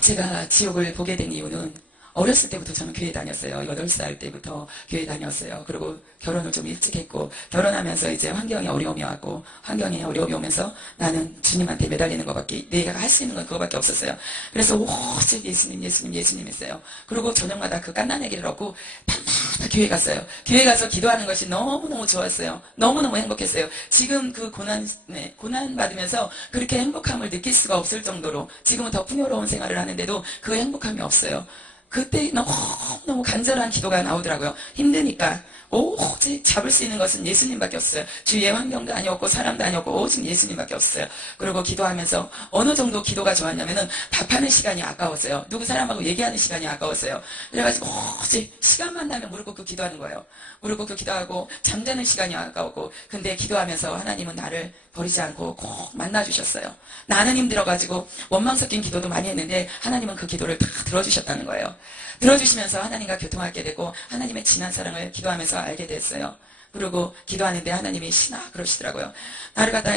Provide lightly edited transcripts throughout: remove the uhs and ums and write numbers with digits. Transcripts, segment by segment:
제가 지옥을 보게 된 이유는 어렸을 때부터 저는 교회 다녔어요. 8살 때부터 교회 다녔어요. 그리고 결혼을 좀 일찍 했고, 결혼하면서 이제 환경에 어려움이 왔고, 환경에 어려움이 오면서 나는 주님한테 매달리는 것밖에, 내가 할 수 있는 건 그거밖에 없었어요. 그래서 오직 예수님, 예수님, 예수님 했어요. 그리고 저녁마다 그 깐난애기를 얻고 밤마다 교회 갔어요. 교회 가서 기도하는 것이 너무너무 좋았어요. 너무너무 행복했어요. 지금 그 고난 받으면서 그렇게 행복함을 느낄 수가 없을 정도로 지금은 더 풍요로운 생활을 하는데도 그 행복함이 없어요. 그때 너무 간절한 기도가 나오더라고요. 힘드니까 오직 잡을 수 있는 것은 예수님밖에 없어요. 주위의 환경도 아니었고 사람도 아니었고 오직 예수님밖에 없어요. 그리고 기도하면서 어느 정도 기도가 좋았냐면은 답하는 시간이 아까웠어요. 누구 사람하고 얘기하는 시간이 아까웠어요. 그래가지고 오직 시간만 나면 무릎 꿇고 기도하는 거예요. 무릎 꿇고 기도하고 잠자는 시간이 아까웠고, 근데 기도하면서 하나님은 나를 버리지 않고 꼭 만나주셨어요. 나는 힘들어가지고 원망 섞인 기도도 많이 했는데 하나님은 그 기도를 다 들어주셨다는 거예요. 들어주시면서 하나님과 교통하게 되고 하나님의 진한 사랑을 기도하면서 알게 됐어요. 그리고 기도하는데 하나님이 시나 그러시더라고요. 나를 갖다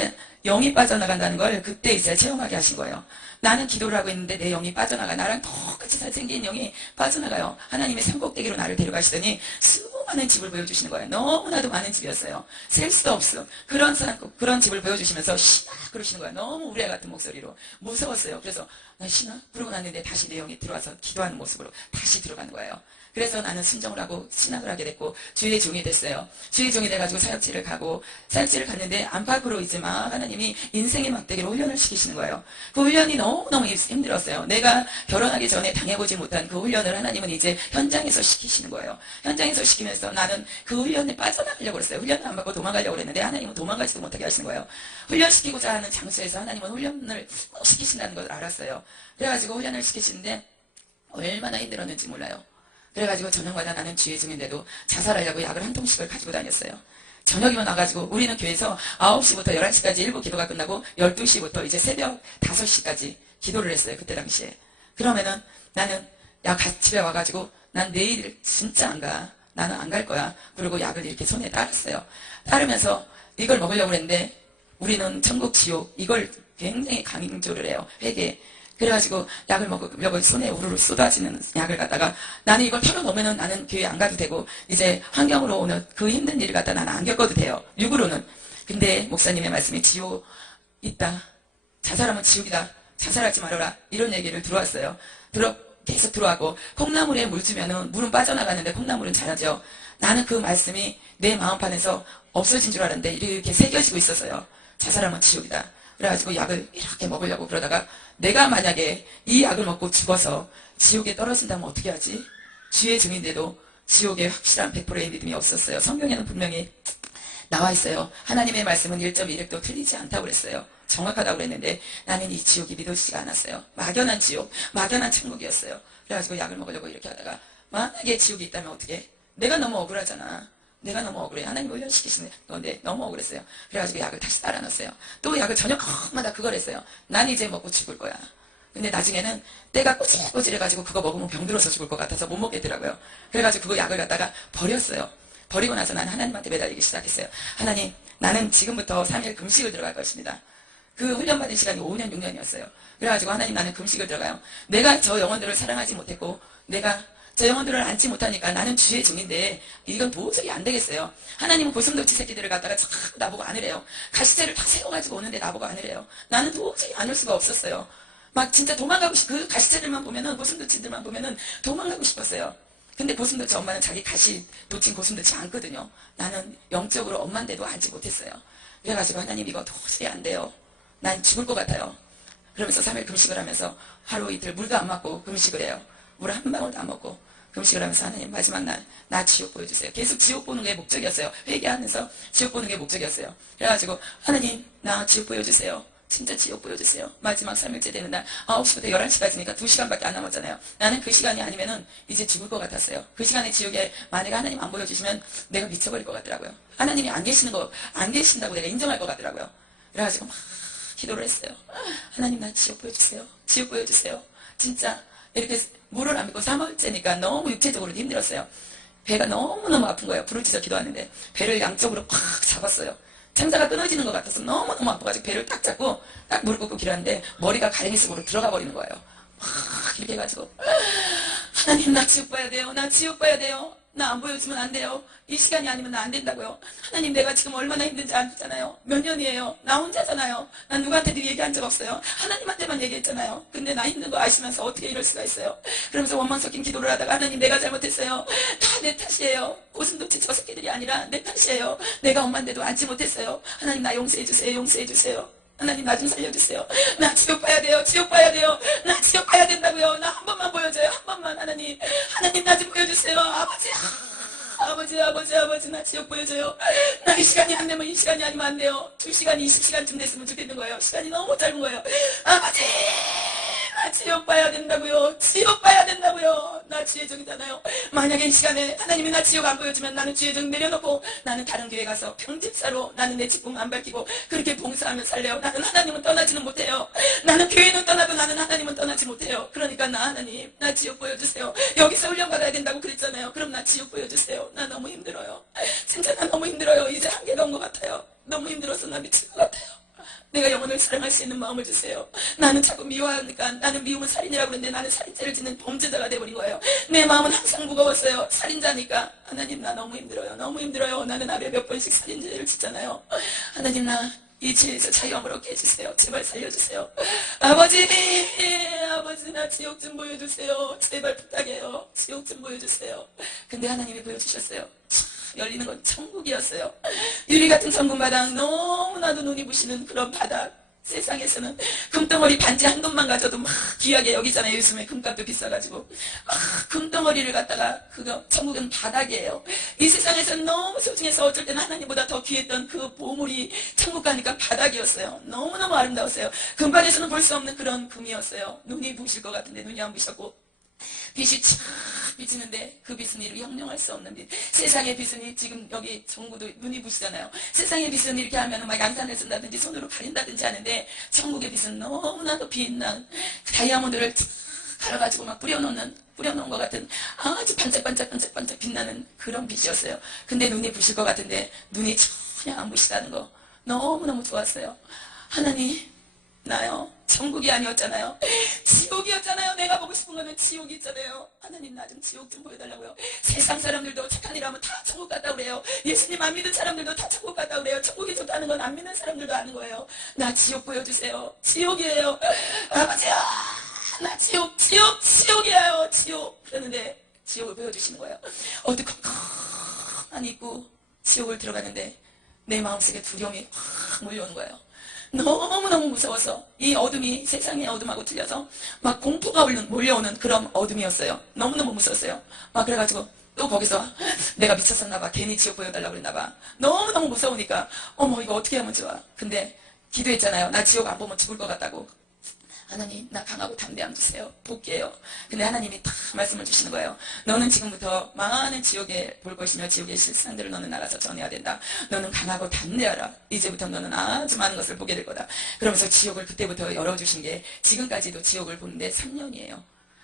영이 빠져나간다는 걸 그때 이제 체험하게 하신 거예요. 나는 기도를 하고 있는데 내 영이 빠져나가. 나랑 똑같이 잘생긴 영이 빠져나가요. 하나님의 산꼭대기로 나를 데려가시더니 수많은 집을 보여주시는 거예요. 너무나도 많은 집이었어요. 셀 수도 없어. 그런 집을 보여주시면서 시나 그러시는 거예요. 너무 우레 같은 목소리로. 무서웠어요. 그래서 나 시나? 그러고 났는데 다시 내 영이 들어와서 기도하는 모습으로 다시 들어가는 거예요. 그래서 나는 순종을 하고 신학을 하게 됐고 주의 종이 됐어요. 주의 종이 돼가지고 사역지를 가고, 사역지를 갔는데 안팎으로 이제 막 하나님이 인생의 막대기로 훈련을 시키시는 거예요. 그 훈련이 너무너무 힘들었어요. 내가 결혼하기 전에 당해보지 못한 그 훈련을 하나님은 이제 현장에서 시키시는 거예요. 현장에서 시키면서 나는 그 훈련에 빠져나가려고 그랬어요. 훈련을 안 받고 도망가려고 그랬는데 하나님은 도망가지도 못하게 하시는 거예요. 훈련시키고자 하는 장소에서 하나님은 훈련을 시키신다는 걸 알았어요. 그래가지고 훈련을 시키시는데 얼마나 힘들었는지 몰라요. 그래가지고 저녁마다 나는 주의 중인데도 자살하려고 약을 한 통씩을 가지고 다녔어요. 저녁이면 와가지고 우리는 교회에서 9시부터 11시까지 일부 기도가 끝나고 12시부터 이제 새벽 5시까지 기도를 했어요. 그때 당시에. 그러면은 나는 집에 와가지고 난 내일 진짜 안 가. 나는 안 갈 거야. 그리고 약을 이렇게 손에 따랐어요. 따르면서 이걸 먹으려고 했는데 우리는 천국 지옥 이걸 굉장히 강조를 해요. 회개. 그래가지고 약을 먹으려고 손에 우르르 쏟아지는 약을 갖다가 나는 이걸 털어놓으면은 나는 교회 안 가도 되고 이제 환경으로 오는 그 힘든 일을 갖다 나는 안 겪어도 돼요. 육으로는. 근데 목사님의 말씀이 지옥 있다. 자살하면 지옥이다. 자살하지 말아라. 이런 얘기를 들어왔어요. 계속 들어왔고 콩나물에 물 주면은 물은 빠져나가는데 콩나물은 자라죠. 나는 그 말씀이 내 마음판에서 없어진 줄 알았는데 이렇게 새겨지고 있었어요. 자살하면 지옥이다. 그래가지고 약을 이렇게 먹으려고 그러다가 내가 만약에 이 약을 먹고 죽어서 지옥에 떨어진다면 어떻게 하지? 주의 증인데도 지옥에 확실한 100%의 믿음이 없었어요. 성경에는 분명히 나와 있어요. 하나님의 말씀은 1.1획도 틀리지 않다고 그랬어요. 정확하다고 그랬는데 나는 이 지옥이 믿어지지가 않았어요. 막연한 지옥, 막연한 천국이었어요. 그래가지고 약을 먹으려고 이렇게 하다가 만약에 지옥이 있다면 어떻게? 내가 너무 억울하잖아. 내가 너무 억울해. 하나님 훈련시키시는 건데 너무 억울했어요. 그래가지고 약을 다시 따라 놨어요. 또 약을 저녁마다 그걸 했어요. 난 이제 먹고 죽을 거야. 근데 나중에는 때가 꼬질꼬질해가지고 그거 먹으면 병들어서 죽을 것 같아서 못 먹겠더라고요. 그래가지고 그거 약을 갖다가 버렸어요. 버리고 나서 나는 하나님한테 매달리기 시작했어요. 하나님, 나는 지금부터 3일 금식을 들어갈 것입니다. 그 훈련받은 시간이 5년, 6년이었어요. 그래가지고 하나님 나는 금식을 들어가요. 내가 저 영혼들을 사랑하지 못했고 내가 저 영혼들을 안지 못하니까 나는 주의 종인데 이건 도저히 안 되겠어요. 하나님은 고슴도치 새끼들을 갖다가 자꾸 나보고 안으래요. 가시제를 다 세워가지고 오는데 나보고 안으래요. 나는 도저히 안을 수가 없었어요. 막 진짜 도망가고 그 가시제들만 보면은 고슴도치들만 보면은 도망가고 싶었어요. 근데 고슴도치 엄마는 자기 가시 놓친 고슴도치 안거든요. 나는 영적으로 엄마인데도 안지 못했어요. 그래가지고 하나님 이거 도저히 안 돼요. 난 죽을 것 같아요. 그러면서 3일 금식을 하면서 하루 이틀 물도 안 맞고 금식을 해요. 물 한 방울도 안 먹고 금식을 하면서 하나님 마지막 날 나 지옥 보여주세요. 계속 지옥 보는 게 목적이었어요. 회개하면서 지옥 보는 게 목적이었어요. 그래가지고 하나님 나 지옥 보여주세요. 진짜 지옥 보여주세요. 마지막 3일째 되는 날 9시부터 11시까지니까 2시간밖에 안 남았잖아요. 나는 그 시간이 아니면은 이제 죽을 것 같았어요. 그 시간에 지옥에 만약에 하나님 안 보여주시면 내가 미쳐버릴 것 같더라고요. 하나님이 안 계신다고 내가 인정할 것 같더라고요. 그래가지고 막 기도를 했어요. 하나님 나 지옥 보여주세요. 지옥 보여주세요. 진짜 이렇게 물을 안 믿고 3월째니까 너무 육체적으로 힘들었어요. 배가 너무너무 아픈 거예요. 부르짖어 기도하는데 배를 양쪽으로 꽉 잡았어요. 창자가 끊어지는 것 같아서 너무너무 아파가지고 배를 딱 잡고 딱 무릎 꿇고 기도하는데 머리가 가랭이 속으로 들어가 버리는 거예요. 막 이렇게 해가지고 하나님 나 지옥 봐야 돼요. 나 지옥 봐야 돼요. 나 안 보여주면 안 돼요. 이 시간이 아니면 나 안 된다고요. 하나님 내가 지금 얼마나 힘든지 아시잖아요. 몇 년이에요. 나 혼자잖아요. 난 누구한테도 얘기한 적 없어요. 하나님한테만 얘기했잖아요. 근데 나 힘든 거 아시면서 어떻게 이럴 수가 있어요. 그러면서 원망 섞인 기도를 하다가 하나님 내가 잘못했어요. 다 내 탓이에요. 고슴도치 저 새끼들이 아니라 내 탓이에요. 내가 엄마인데도 앉지 못했어요. 하나님 나 용서해주세요. 용서해주세요. 하나님 나 좀 살려주세요. 나 지옥 봐야 돼요. 지옥 봐야 돼요. 나 지옥 봐야 된다고요. 나 한 번만 보여줘요. 한 번만 하나님. 하나님 나 좀 보여주세요. 아버지. 아버지 나 지옥 보여줘요. 나 이 시간이 안 되면 이 시간이 아니면 안 돼요. 2시간 20시간쯤 됐으면 좋겠는 거예요. 시간이 너무 짧은 거예요. 아버지 나 지옥 봐야 된다고요. 지옥 봐야 된다고요. 나 지혜정이잖아요. 만약에 이 시간에 하나님이 나 지옥 안 보여주면 나는 지혜정 내려놓고 나는 다른 교회 가서 평집사로 나는 내 직분 안 밝히고 그렇게 봉사하며 살래요. 나는 하나님은 떠나지는 못해요. 나는 교회는 떠나도 나는 하나님은 떠나지 못해요. 그러니까 나 하나님 나 지옥 보여주세요. 여기서 훈련 받아야 된다고 그랬잖아요. 그럼 나 지옥 보여주세요. 나 너무 힘들어요. 진짜 나 너무 힘들어요. 이제 한계가 온 것 같아요. 너무 힘들어서 나 미칠 것 같아요. 내가 영혼을 사랑할 수 있는 마음을 주세요. 나는 자꾸 미워하니까 나는 미움은 살인이라고 그러는데 나는 살인죄를 짓는 범죄자가 돼버린 거예요. 내 마음은 항상 무거웠어요. 살인자니까 하나님 나 너무 힘들어요. 너무 힘들어요. 나는 하루에 몇 번씩 살인죄를 짓잖아요. 하나님 나 이 죄에서 자유함을 얻게 해주세요. 제발 살려주세요. 아버지 나 지옥 좀 보여주세요. 제발 부탁해요. 지옥 좀 보여주세요. 근데 하나님이 보여주셨어요. 열리는 건 천국이었어요. 유리 같은 천국마당 너무나도 눈이 부시는 그런 바닥. 세상에서는 금덩어리 반지 한 돈만 가져도 막 귀하게 여기잖아요. 요즘에 금값도 비싸가지고 금덩어리를 갖다가 그거 천국은 바닥이에요. 이 세상에서는 너무 소중해서 어쩔 때는 하나님보다 더 귀했던 그 보물이 천국 가니까 바닥이었어요. 너무너무 아름다웠어요. 금반에서는 볼 수 없는 그런 금이었어요. 눈이 부실 것 같은데 눈이 안 부셨고 빛이 촥 비치는데 그 빛은 이루 형용할 수 없는 빛. 세상의 빛은 지금 여기 전구도 눈이 부시잖아요. 세상의 빛은 이렇게 하면 막 양산을 쓴다든지 손으로 가린다든지 하는데 천국의 빛은 너무나도 빛난 다이아몬드를 갈아가지고 막 뿌려놓은 것 같은 아주 반짝반짝 빛나는 그런 빛이었어요. 근데 눈이 부실 것 같은데 눈이 전혀 안 부시다는 거 너무너무 좋았어요. 하나님 나요 천국이 아니었잖아요. 지옥이었잖아요. 내가 보고 싶은 거는 지옥이 있잖아요. 하나님 나 좀 지옥 좀 보여달라고요. 세상 사람들도 착한 일 하면 다 천국 갔다 그래요. 예수님 안 믿는 사람들도 다 천국 갔다 그래요. 천국이 좋다는 건 안 믿는 사람들도 아는 거예요. 나 지옥 보여주세요. 지옥이에요. 아버지야 나 지옥이에요. 지옥. 그러는데 지옥을 보여주시는 거예요. 어두컴컴한 입구 지옥을 들어가는데 내 마음속에 두려움이 확 몰려오는 거예요. 너무너무 무서워서 이 어둠이 세상의 어둠하고 틀려서 막 공포가 몰려오는 그런 어둠이었어요. 너무너무 무서웠어요. 막 그래가지고 또 거기서 내가 미쳤었나봐. 괜히 지옥 보여달라고 그랬나봐. 너무너무 무서우니까 어머 이거 어떻게 하면 좋아. 근데 기도했잖아요. 나 지옥 안 보면 죽을 것 같다고. 하나님 나 강하고 담대함 주세요. 볼게요. 근데 하나님이 다 말씀을 주시는 거예요. 너는 지금부터 많은 지옥에 볼 것이며 지옥의 실상들을 너는 나가서 전해야 된다. 너는 강하고 담대하라. 이제부터 너는 아주 많은 것을 보게 될 거다. 그러면서 지옥을 그때부터 열어주신 게 지금까지도 지옥을 보는데 3년이에요.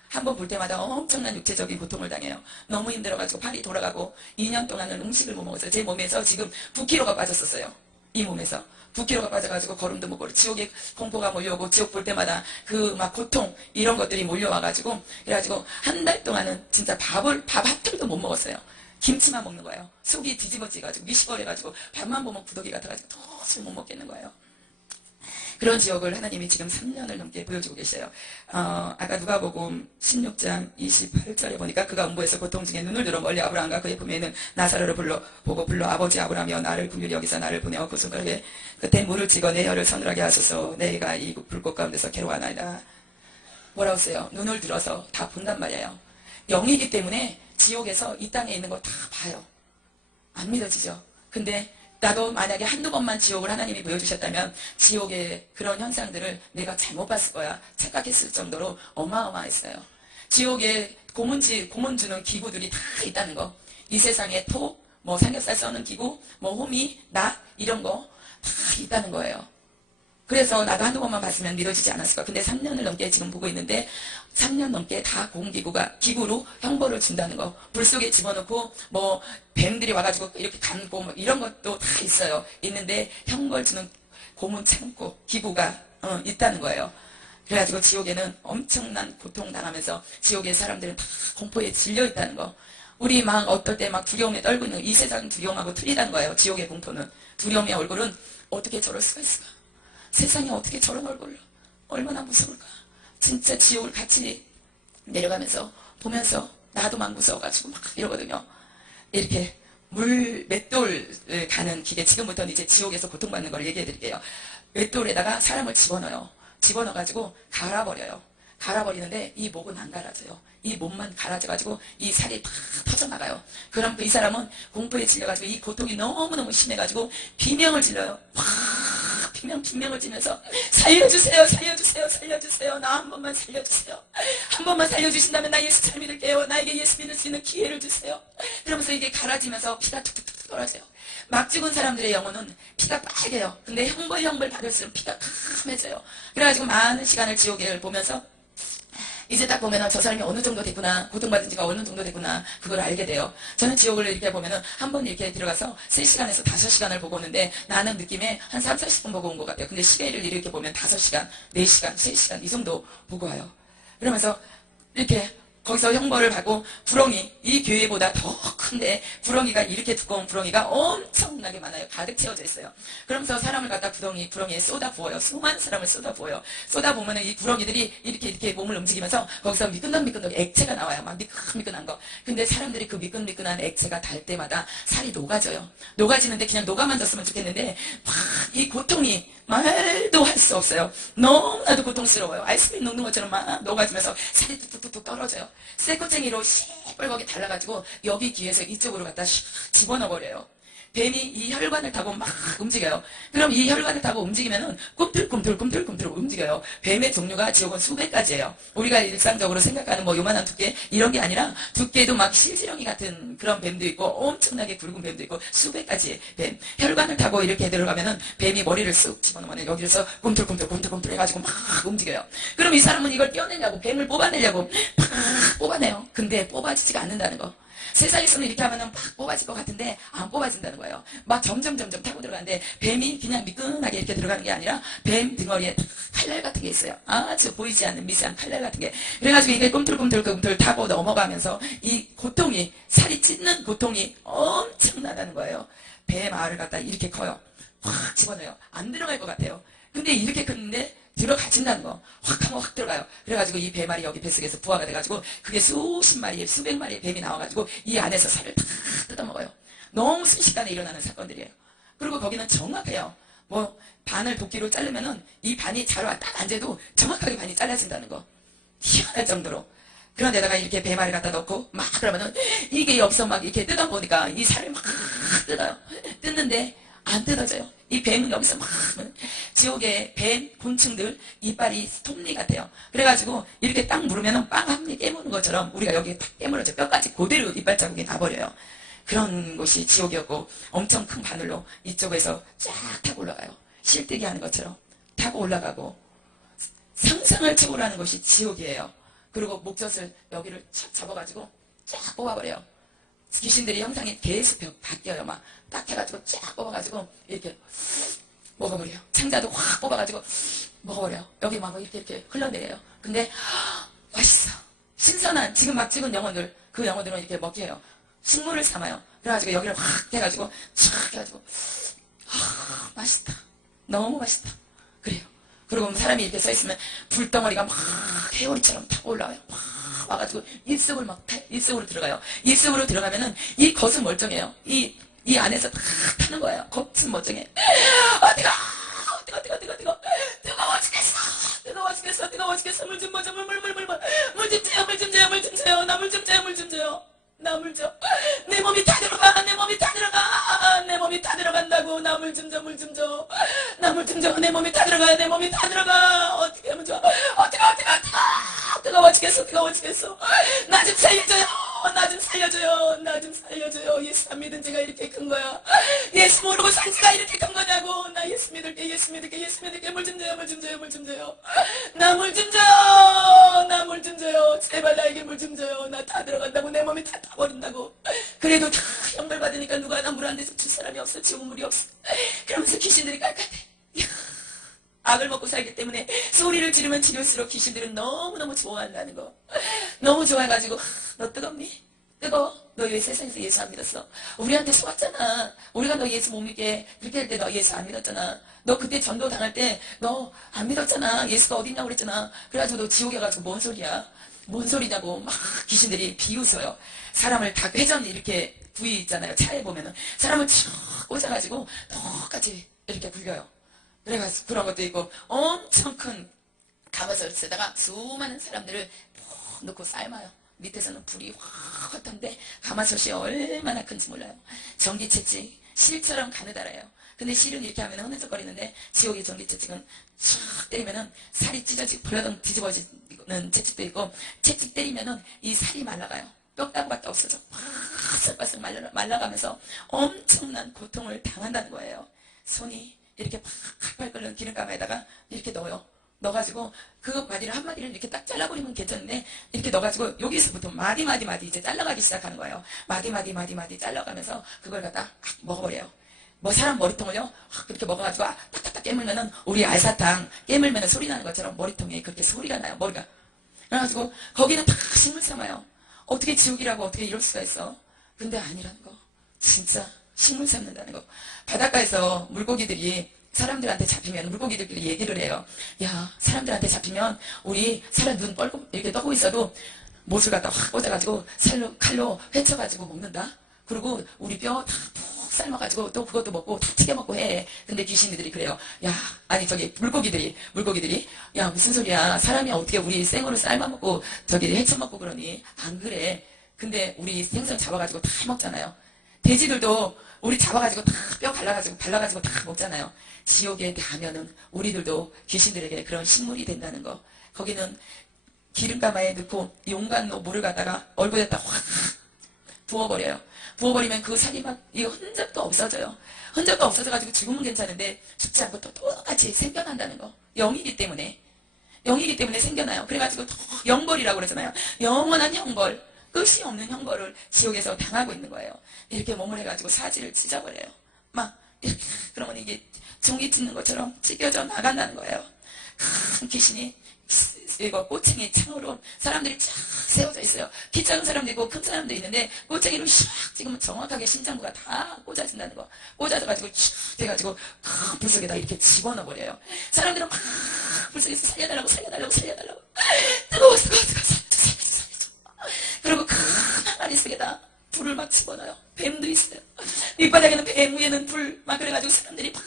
한 번 볼 때마다 엄청난 육체적인 고통을 당해요. 너무 힘들어가지고 팔이 돌아가고 2년 동안은 음식을 못 먹었어요. 제 몸에서 지금 9kg가 빠졌었어요. 이 몸에서 9kg가 빠져가지고 걸음도 못 걸어. 지옥의 공포가 몰려오고 지옥 볼 때마다 그 막 고통 이런 것들이 몰려와가지고 그래가지고 한 달 동안은 진짜 밥 한 톨도 못 먹었어요. 김치만 먹는 거예요. 속이 뒤집어지가지고 미식거려가지고 밥만 보면 구더기 같아가지고 도저히 못 먹겠는 거예요. 그런 지옥을 하나님이 지금 3년을 넘게 보여주고 계셔요. 아까 누가복음 16장 28절에 보니까 그가 음부에서 고통 중에 눈을 들어 멀리 아브라함과 그의 부모에는 나사로를 보고 불러 아버지 아브라함이여 나를 긍휼히 여기서 나를 보내어 그 손가락에 그때 물을 찍어 내 혀를 서늘하게 하소서 내가 이 불꽃 가운데서 괴로워하나이다. 뭐라고 써요? 눈을 들어서 다 본단 말이에요. 영이기 때문에 지옥에서 이 땅에 있는 거 다 봐요. 안 믿어지죠? 근데 나도 만약에 한두 번만 지옥을 하나님이 보여주셨다면 지옥의 그런 현상들을 내가 잘못 봤을 거야 착각했을 정도로 어마어마했어요. 지옥에 고문 주는 기구들이 다 있다는 거. 이 세상에 톡, 뭐 삼겹살 써는 기구, 뭐 호미, 낫 이런 거 다 있다는 거예요. 그래서 나도 한두 번만 봤으면 믿어지지 않았을 거야. 근데 3년을 넘게 지금 보고 있는데 3년 넘게 다 기구로 형벌을 준다는 거. 불 속에 집어넣고 뭐 뱀들이 와가지고 이렇게 감고 뭐 이런 것도 다 있어요. 있는데 형벌 주는 고문 창고 기구가 있다는 거예요. 그래가지고 지옥에는 엄청난 고통당하면서 지옥의 사람들은 다 공포에 질려 있다는 거. 우리 막 어떨 때 막 두려움에 떨고 있는 이 세상 두려움하고 틀리다는 거예요. 지옥의 공포는. 두려움의 얼굴은 어떻게 저럴 수가 있을까? 세상에 어떻게 저런 얼굴을, 얼마나 무서울까? 진짜 지옥을 같이 내려가면서 보면서 나도 막 무서워가지고 막 이러거든요. 이렇게 물 맷돌 가는 길에 지금부터는 이제 지옥에서 고통받는 걸 얘기해 드릴게요. 맷돌에다가 사람을 집어넣어요. 집어넣어가지고 갈아버려요. 갈아버리는데 이 목은 안 갈아져요. 이 몸만 갈아져가지고 이 살이 팍 터져나가요. 그럼 이 사람은 공포에 질려가지고 이 고통이 너무너무 심해가지고 비명을 질러요. 팍 비명을 지면서 살려주세요, 살려주세요, 살려주세요. 나 한 번만 살려주세요. 한 번만 살려주신다면 나 예수 잘 믿을게요. 나에게 예수 믿을 수 있는 기회를 주세요. 그러면서 이게 갈아지면서 피가 툭툭툭 떨어져요. 막 죽은 사람들의 영혼은 피가 빨개요. 근데 형벌 받을수록 피가 캄해져요. 그래가지고 많은 시간을 지옥을 보면서 이제 딱 보면은 저 사람이 어느 정도 됐구나, 고통받은 지가 어느 정도 됐구나, 그걸 알게 돼요. 저는 지옥을 이렇게 보면은 한 번 이렇게 들어가서 3시간에서 5시간을 보고 오는데 나는 느낌에 한 3, 40분 보고 온 것 같아요. 근데 시계를 이렇게 보면 5시간, 4시간, 3시간 이 정도 보고 와요. 그러면서 이렇게 거기서 형벌을 받고 구렁이, 이 교회보다 더 큰데 구렁이가 이렇게 두꺼운 구렁이가 엄청나게 많아요. 가득 채워져 있어요. 그러면서 사람을 갖다 구렁이에 쏟아 부어요. 수많은 사람을 쏟아 부어요. 쏟아 보면은 이 구렁이들이 이렇게 몸을 움직이면서 거기서 미끈미끈하게 액체가 나와요. 막 미끈미끈한 거. 근데 사람들이 그 미끈미끈한 액체가 달 때마다 살이 녹아져요. 녹아지는데 그냥 녹아만 졌으면 좋겠는데 막 이 고통이 말도 할 수 없어요. 너무나도 고통스러워요. 아이스크림 녹는 것처럼 막 녹아지면서 살이 뚝뚝뚝 떨어져요. 쇠꼬챙이로 시뻘겋게 달라가지고 여기 귀에서 이쪽으로 갖다 집어넣어버려요. 뱀이 이 혈관을 타고 막 움직여요. 그럼 이 혈관을 타고 움직이면은 꿈틀꿈틀 움직여요. 뱀의 종류가 지옥은 수백 가지예요. 우리가 일상적으로 생각하는 뭐 요만한 두께 이런 게 아니라 두께도 막 실지렁이 같은 그런 뱀도 있고 엄청나게 굵은 뱀도 있고 수백 가지의 뱀. 혈관을 타고 이렇게 들어가면은 뱀이 머리를 쑥 집어넣으면 여기서 꿈틀꿈틀 해가지고 막 움직여요. 그럼 이 사람은 이걸 떼어내려고 뱀을 뽑아내려고 팍 뽑아내요. 근데 뽑아지지가 않는다는 거. 세상에서는 이렇게 하면은 팍 뽑아질 것 같은데 안 뽑아진다는 거예요. 막 점점 타고 들어가는데 뱀이 그냥 미끈하게 이렇게 들어가는 게 아니라 뱀 등어리에 칼날 같은 게 있어요. 아주 보이지 않는 미세한 칼날 같은 게. 그래가지고 이게 꿈틀꿈틀 타고 넘어가면서 이 고통이, 살이 찢는 고통이 엄청나다는 거예요. 뱀 알을 갖다 이렇게 커요. 확 집어넣어요. 안 들어갈 것 같아요. 근데 이렇게 큰데 들어가진다는 거. 확 하면 확 들어가요. 그래가지고 이 뱀알이 여기 뱃속에서 부화가 돼가지고 그게 수십 마리, 수백 마리의 뱀이 나와가지고 이 안에서 살을 다 뜯어먹어요. 너무 순식간에 일어나는 사건들이에요. 그리고 거기는 정확해요. 뭐 반을 도끼로 자르면은 이 반이 잘 와 딱 앉아도 정확하게 반이 잘라진다는 거. 희한할 정도로. 그런 데다가 이렇게 뱀알을 갖다 넣고 막 그러면은 이게 여기서 막 이렇게 뜯어보니까 이 살을 막 뜯어요. 뜯는데 안 뜯어져요. 이 뱀은 여기서 막 지옥의 뱀 곤충들 이빨이 톱니 같아요. 그래가지고 이렇게 딱 물으면은 빵 한 입 깨무는 것처럼 우리가 여기 탁 깨물어져 뼈까지 그대로 이빨 자국이 나버려요. 그런 곳이 지옥이었고 엄청 큰 바늘로 이쪽에서 쫙 타고 올라가요. 실뜨기 하는 것처럼 타고 올라가고 상상을 초월하는 것이 지옥이에요. 그리고 목젖을 여기를 착 잡아가지고 쫙 뽑아버려요. 귀신들이 형상이 계속 바뀌어요. 막 딱 해가지고 쫙 뽑아가지고 이렇게 먹어버려요. 창자도 확 뽑아가지고 먹어버려요. 여기 막 이렇게 흘러내려요. 근데 맛있어. 신선한 지금 막 찍은 영혼들, 그 영혼들은 이렇게 먹게 해요. 식물을 삼아요. 그래가지고 여기를 확 해가지고 촥 해가지고 맛있다. 너무 맛있다. 그래요. 그리고 사람이 이렇게 서 있으면 불덩어리가 막 해오리처럼 타고 올라와요. 막 와가지고 입속으로 들어가요. 입속으로 들어가면은 이 겉은 멀쩡해요. 이 안에서 다 타는 거예요. 겉은 멀쩡해. 뜨거! 뜨거워 죽겠어. 물 좀 줘요. 물 좀 줘요. 나 물 좀 줘요. 나 물 줘. 내 몸이 다 들어간다고. 나 물 좀 줘. 나 물 좀 줘. 내 몸이 다 들어가. 어떻게 하면 좋아. 뜨거워 죽겠어. 나 좀 살려줘요. 예수 안 믿은 지가 이렇게 큰 거야. 예수 모르고 산 지가 이렇게 큰 거냐고. 나 예수 믿을게. 물 좀 줘요. 나 물 좀 줘요. 제발 나에게 물 좀 줘요. 나 다 들어간다고. 내 몸이 다 타버린다고. 그래도 다 형벌 받으니까 누가 나 물 안 대서 줄 사람이 없어. 지옥 물이 없어. 그러면서 귀신들이 깔깔대. 악을 먹고 살기 때문에 소리를 지르면 지를수록 귀신들은 너무너무 좋아한다는 거. 너무 좋아해가지고 너 뜨겁니? 뜨거워? 너 왜 세상에서 예수 안 믿었어? 우리한테 속았잖아. 우리가 너 예수 못 믿게 그렇게 할 때 너 예수 안 믿었잖아. 너 그때 전도 당할 때 너 안 믿었잖아. 예수가 어딨냐고 그랬잖아. 그래가지고 너 지옥에 가지고 뭔 소리야? 뭔 소리냐고 막 귀신들이 비웃어요. 사람을 닭 회전 이렇게 부위 있잖아요. 차에 보면은 사람을 쭉 꽂아가지고 똑같이 이렇게 굴려요. 그래가지고 그런 것도 있고 엄청 큰 가마솥에다가 수많은 사람들을 푹 넣고 삶아요. 밑에서는 불이 확 헛한데 가마솥이 얼마나 큰지 몰라요. 전기채찍 실처럼 가느다라요. 근데 실은 이렇게 하면 흐느적거리는데 지옥의 전기채찍은 촥 때리면은 살이 찢어지고 불러덩 뒤집어지는 채찍도 있고 채찍 때리면은 이 살이 말라가요. 뼈가루밖에 없어져. 바삭바삭 말라가면서 엄청난 고통을 당한다는 거예요. 손이 이렇게 팍팍 끓는 기름가마에다가 이렇게 넣어요. 넣어가지고 그 마디를 한 마디를 이렇게 딱 잘라버리면 괜찮은데 이렇게 넣어가지고 여기서부터 마디 이제 잘라가기 시작하는 거예요. 마디 잘라가면서 그걸 갖다 먹어버려요. 뭐 사람 머리통을요 확 그렇게 먹어가지고 딱딱딱 깨물면은 우리 알사탕 깨물면은 소리 나는 것처럼 머리통에 그렇게 소리가 나요. 머리가. 그래가지고 거기는 다 식물 삼아요. 어떻게 지옥이라고 어떻게 이럴 수가 있어. 근데 아니라는 거. 진짜 식물 삼는다는 거. 바닷가에서 물고기들이 사람들한테 잡히면 물고기들끼리 얘기를 해요. 야, 사람들한테 잡히면 우리 사람 눈 뻘고 이렇게 떠고 있어도 못을 갖다 확 꽂아가지고 칼로 헤쳐가지고 먹는다. 그리고 우리 뼈 다 푹 삶아가지고 또 그것도 먹고 다 튀겨 먹고 해. 근데 귀신들이 그래요. 야, 아니 저기 물고기들이 야 무슨 소리야. 사람이 어떻게 우리 생으로 삶아먹고 저기 헤쳐먹고 그러니. 안 그래. 근데 우리 생선 잡아가지고 다 먹잖아요. 돼지들도 우리 잡아가지고 다 뼈 발라가지고 다 먹잖아요. 지옥에 가면은 우리들도 귀신들에게 그런 식물이 된다는 거. 거기는 기름가마에 넣고 용광로 물을 갖다가 얼굴에다 확 부어버려요. 부어버리면 그 살이 막 이거 흔적도 없어져요. 흔적도 없어져가지고 죽으면 괜찮은데 죽지 않고 또 똑같이 생겨난다는 거. 영이기 때문에 생겨나요. 그래가지고 영벌이라고 그러잖아요. 영원한 형벌, 끝이 없는 형벌을 지옥에서 당하고 있는 거예요. 이렇게 몸을 해가지고 사지를 찢어버려요. 막 이렇게 그러면 이게 종이 찢는 것처럼 찢겨져 나간다는 거예요. 큰 귀신이 이거 꼬챙이 창으로 사람들이 쫙 세워져 있어요. 키 작은 사람도 있고 큰 사람도 있는데 꼬챙이로 샥 찍으면 정확하게 심장부가 다 꽂아진다는 거. 꽂아져가지고 쫙 돼가지고 큰 불 속에다 이렇게 집어넣어 버려요. 사람들은 막 불 속에서 살려달라고 뜨거워 살려줘. 그리고 큰 항아리 속에다 불을 막 집어넣어요. 뱀도 있어요. 밑바닥에는 뱀, 위에는 불 막 그래가지고 사람들이 막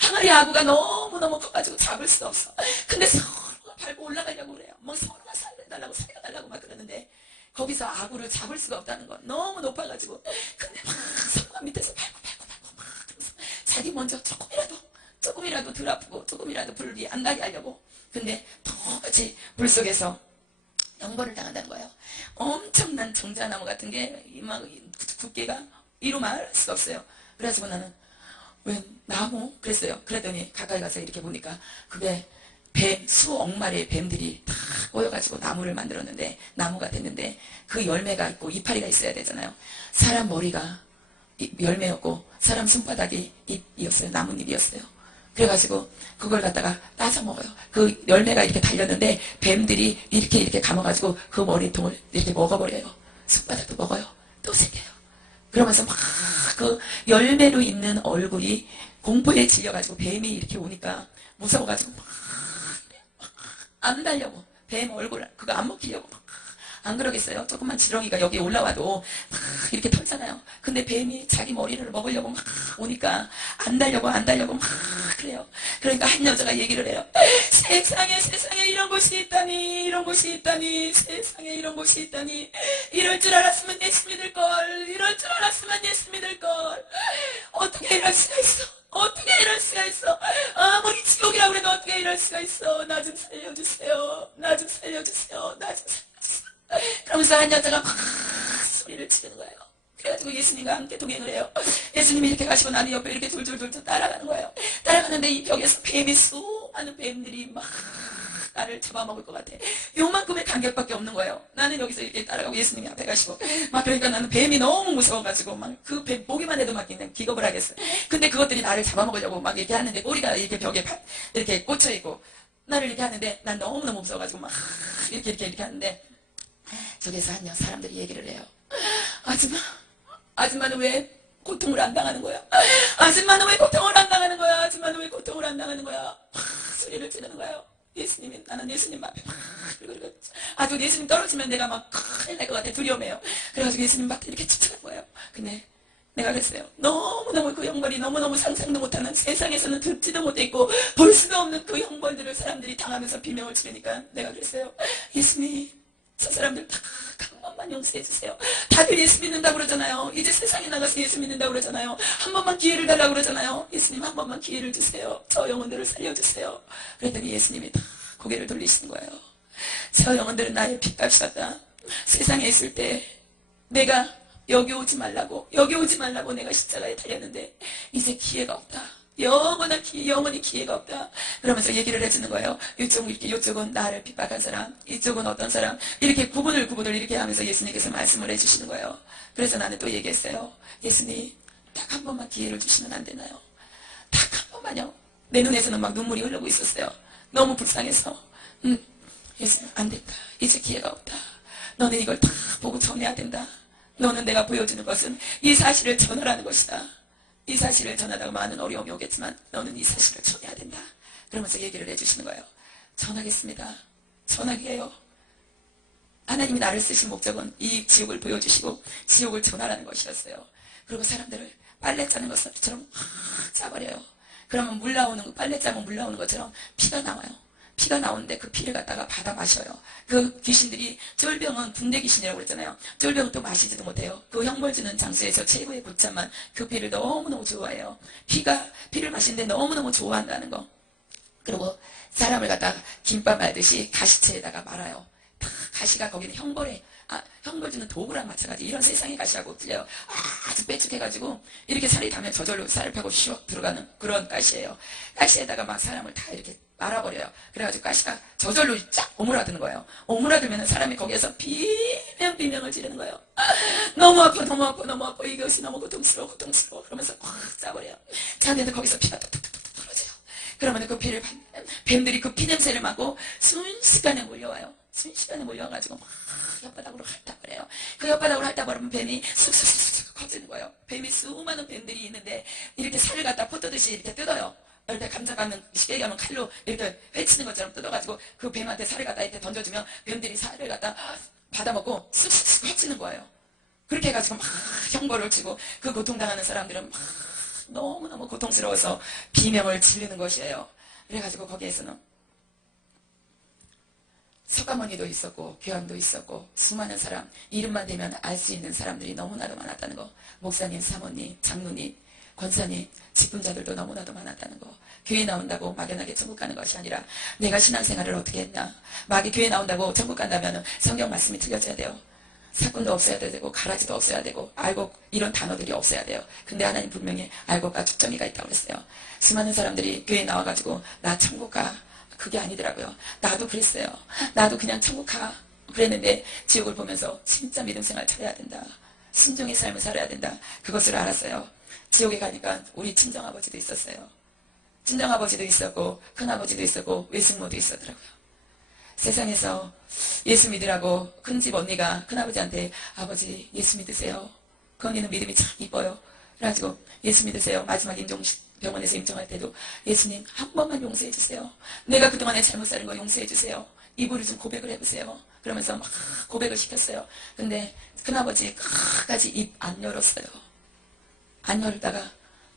항아리 아구가 너무너무 커가지고 잡을 수가 없어. 근데 서로가 밟고 올라가려고 그래요. 뭐 서로가 살려달라고 막 그러는데 거기서 아구를 잡을 수가 없다는 거. 너무 높아가지고. 근데 막 서로가 밑에서 밟고 막 그러면서 자기 먼저 조금이라도 덜 아프고 조금이라도 불이 안 나게 하려고. 근데 똑같이 불 속에서 영벌을 당한다는 거예요. 엄청난 정자나무 같은 게 막 두께가 이로 말할 수가 없어요. 그래가지고 나는 왜 나무? 그랬어요. 그랬더니 가까이 가서 이렇게 보니까 그게 뱀, 수억 마리의 뱀들이 다 꼬여가지고 나무를 만들었는데 나무가 됐는데 그 열매가 있고 이파리가 있어야 되잖아요. 사람 머리가 열매였고 사람 손바닥이 잎이었어요. 나뭇잎이었어요. 그래가지고 그걸 갖다가 따서 먹어요. 그 열매가 이렇게 달렸는데 뱀들이 이렇게 감아가지고 그 머리통을 이렇게 먹어버려요. 손바닥도 먹어요. 또 생겨요. 그러면서 막 그 열매로 있는 얼굴이 공포에 질려가지고 뱀이 이렇게 오니까 무서워가지고 막 안 달려고 뱀 얼굴 그거 안 먹히려고 막 안 그러겠어요? 조금만 지렁이가 여기 올라와도 막 이렇게 털잖아요. 근데 뱀이 자기 머리를 먹으려고 막 오니까 안 달려고 막 그래요. 그러니까 한 여자가 얘기를 해요. 세상에 이런 곳이 있다니 세상에 이런 곳이 있다니 이럴 줄 알았으면 예수 믿을걸 어떻게 이럴 수가 있어 아무리 지옥이라고 그래도 어떻게 이럴 수가 있어. 나 좀 살려주세요. 그러면서 한 여자가 막 소리를 지르는 거예요. 그래가지고 예수님과 함께 동행을 해요. 예수님이 이렇게 가시고 나는 옆에 이렇게 둘둘 따라가는 거예요. 따라가는데 이 벽에서 수많은 뱀들이 막 나를 잡아먹을 것 같아. 요만큼의 간격밖에 없는 거예요. 나는 여기서 이렇게 따라가고 예수님이 앞에 가시고 막 그러니까 나는 뱀이 너무 무서워가지고 막 그 뱀 보기만 해도 막 그냥 기겁을 하겠어요. 근데 그것들이 나를 잡아먹으려고 막 이렇게 하는데 꼬리가 이렇게 벽에 이렇게 꽂혀있고 나를 이렇게 하는데 난 너무너무 무서워가지고 막 이렇게 하는데 저기서 한 사람들이 얘기를 해요. 아줌마는 왜 고통을 안 당하는 거야? 아줌마는 왜 고통을 안 당하는 거야? 아줌마는 왜 고통을 안 당하는 거야? 소리를 지르는 거예요. 예수님이, 나는 예수님 앞에 그리고 아주 예수님 떨어지면 내가 막 큰일 날 것 같아. 두려움해요. 그래가지고 예수님 밖에 이렇게 집중한 거예요. 근데 내가 그랬어요. 너무너무 그 형벌이 너무너무 상상도 못하는, 세상에서는 듣지도 못했고 볼 수도 없는 그 형벌들을 사람들이 당하면서 비명을 지르니까 내가 그랬어요. 예수님, 저 사람들 다 한 번만 용서해 주세요. 다들 예수 믿는다고 그러잖아요. 이제 세상에 나가서 예수 믿는다고 그러잖아요. 한 번만 기회를 달라고 그러잖아요. 예수님 한 번만 기회를 주세요. 저 영혼들을 살려주세요. 그랬더니 예수님이 다 고개를 돌리시는 거예요. 저 영혼들은 나의 핏값이 같다. 세상에 있을 때 내가 여기 오지 말라고 내가 십자가에 달렸는데 이제 기회가 없다. 영원히 기회가 없다. 그러면서 얘기를 해주는 거예요. 이쪽은 나를 핍박한 사람, 이쪽은 어떤 사람, 이렇게 구분을 이렇게 하면서 예수님께서 말씀을 해주시는 거예요. 그래서 나는 또 얘기했어요. 예수님, 딱 한 번만 기회를 주시면 안 되나요? 딱 한 번만요. 내 눈에서는 막 눈물이 흐르고 있었어요. 너무 불쌍해서. 예수님, 안 됐다. 이제 기회가 없다. 너는 이걸 다 보고 전해야 된다. 너는 내가 보여주는 것은 이 사실을 전하라는 것이다. 이 사실을 전하다가 많은 어려움이 오겠지만 너는 이 사실을 전해야 된다. 그러면서 얘기를 해주시는 거예요. 전하겠습니다. 전하게요. 하나님이 나를 쓰신 목적은 이 지옥을 보여주시고 지옥을 전하라는 것이었어요. 그리고 사람들을 빨래 짜는 것처럼 확 짜버려요. 그러면 빨래 짜면 물 나오는 것처럼 피가 나와요. 피가 나오는데 그 피를 갖다가 받아 마셔요. 그 귀신들이, 쫄병은 군대 귀신이라고 그랬잖아요. 쫄병은 또 마시지도 못해요. 그 형벌 주는 장소에서 최고의 굿자만 그 피를 너무너무 좋아해요. 피를 마시는데 너무너무 좋아한다는 거. 그리고 사람을 갖다가 김밥 말듯이 가시체에다가 말아요. 다 가시가 거기는 형벌 주는 도구랑 마찬가지. 이런 세상의 가시하고 틀려요. 아주 빼쭉해가지고 이렇게 살이 닿으면 저절로 쌀을 파고 슉 들어가는 그런 가시예요. 가시에다가 막 사람을 다 이렇게 말아버려요. 그래가지고 가시가 저절로 쫙 오므라드는 거예요. 오므라들면 사람이 거기에서 비명을 지르는 거예요. 너무 아파. 이것이 너무 고통스러워. 그러면서 확 짜버려요. 자는데 거기서 피가 뚝뚝뚝 떨어져요. 그러면 그 피를 뱀들이 그 피 냄새를 맡고 순식간에 몰려와요. 순식간에 몰려와가지고 막 혓바닥으로 핥아버려요. 그 혓바닥으로 핥아버리면 뱀이 쑥쑥쑥쑥 커지는 거예요. 뱀이 수많은 뱀들이 있는데 이렇게 살을 갖다 포뜨듯이 이렇게 뜯어요. 이렇게 감자받는 쉽게 얘기하면 칼로 이렇게 회치는 것처럼 뜯어가지고 그 뱀한테 살을 갖다 이렇게 던져주면 뱀들이 살을 갖다 받아먹고 쑥쑥쑥 헛치는 거예요. 그렇게 해가지고 막 형벌을 치고 그 고통당하는 사람들은 막 너무너무 고통스러워서 비명을 지르는 것이에요. 그래가지고 거기에서는 석가모니도 있었고 교황도 있었고 수많은 사람, 이름만 대면 알 수 있는 사람들이 너무나도 많았다는 거. 목사님, 사모님, 장로님, 권사님, 직분자들도 너무나도 많았다는 거. 교회 나온다고 막연하게 천국 가는 것이 아니라 내가 신앙생활을 어떻게 했나. 막이 교회 나온다고 천국 간다면 성경 말씀이 틀려져야 돼요. 사건도 없어야 되고 가라지도 없어야 되고 알곡 이런 단어들이 없어야 돼요. 근데 하나님 분명히 알곡과 축정이가 있다고 그랬어요. 수많은 사람들이 교회 나와가지고 나 천국 가. 그게 아니더라고요. 나도 그랬어요. 나도 그냥 천국 가. 그랬는데 지옥을 보면서 진짜 믿음 생활 잘해야 된다. 순종의 삶을 살아야 된다. 그것을 알았어요. 지옥에 가니까 우리 친정아버지도 있었어요. 친정아버지도 있었고 큰아버지도 있었고 외숙모도 있었더라고요. 세상에서 예수 믿으라고 큰집 언니가 큰아버지한테 아버지 예수 믿으세요. 그 언니는 믿음이 참 이뻐요. 그래가지고 예수 믿으세요. 마지막 병원에서 임종할 때도 예수님 한 번만 용서해 주세요. 내가 그동안에 잘못 살은 거 용서해 주세요. 입으로 좀 고백을 해보세요. 그러면서 막 고백을 시켰어요. 근데 큰아버지 끝까지 입 안 열었어요. 안 열다가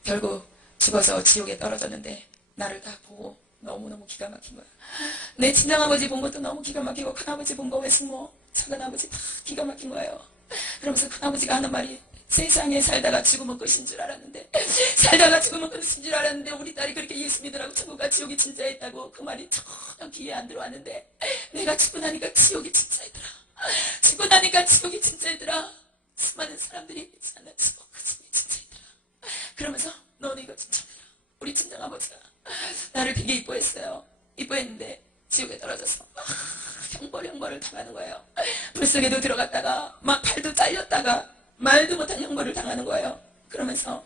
결국 죽어서 지옥에 떨어졌는데 나를 다 보고 너무너무 기가 막힌 거야. 내 친정아버지 본 것도 너무 기가 막히고 큰아버지 본 거 외숙모 작은아버지 다 기가 막힌 거예요. 그러면서 큰아버지가 하는 말이 세상에 살다가 죽으면 끝인 줄 알았는데 우리 딸이 그렇게 예수 믿으라고 천국과 지옥이 진짜 있다고 그 말이 전혀 귀에 안 들어왔는데 내가 죽고 나니까 지옥이 진짜 있더라. 죽고 나니까 지옥이 진짜 있더라. 수많은 사람들이 있잖아. 지옥 그 지옥이 진짜 있더라. 그러면서 너는 이거 좀 참아라. 우리 친정아버지가 나를 되게 이뻐했어요. 이뻐했는데 지옥에 떨어져서 막 형벌을 당하는 거예요. 불속에도 들어갔다가 막 팔도 잘렸다가 말도 못한 형벌을 당하는 거예요. 그러면서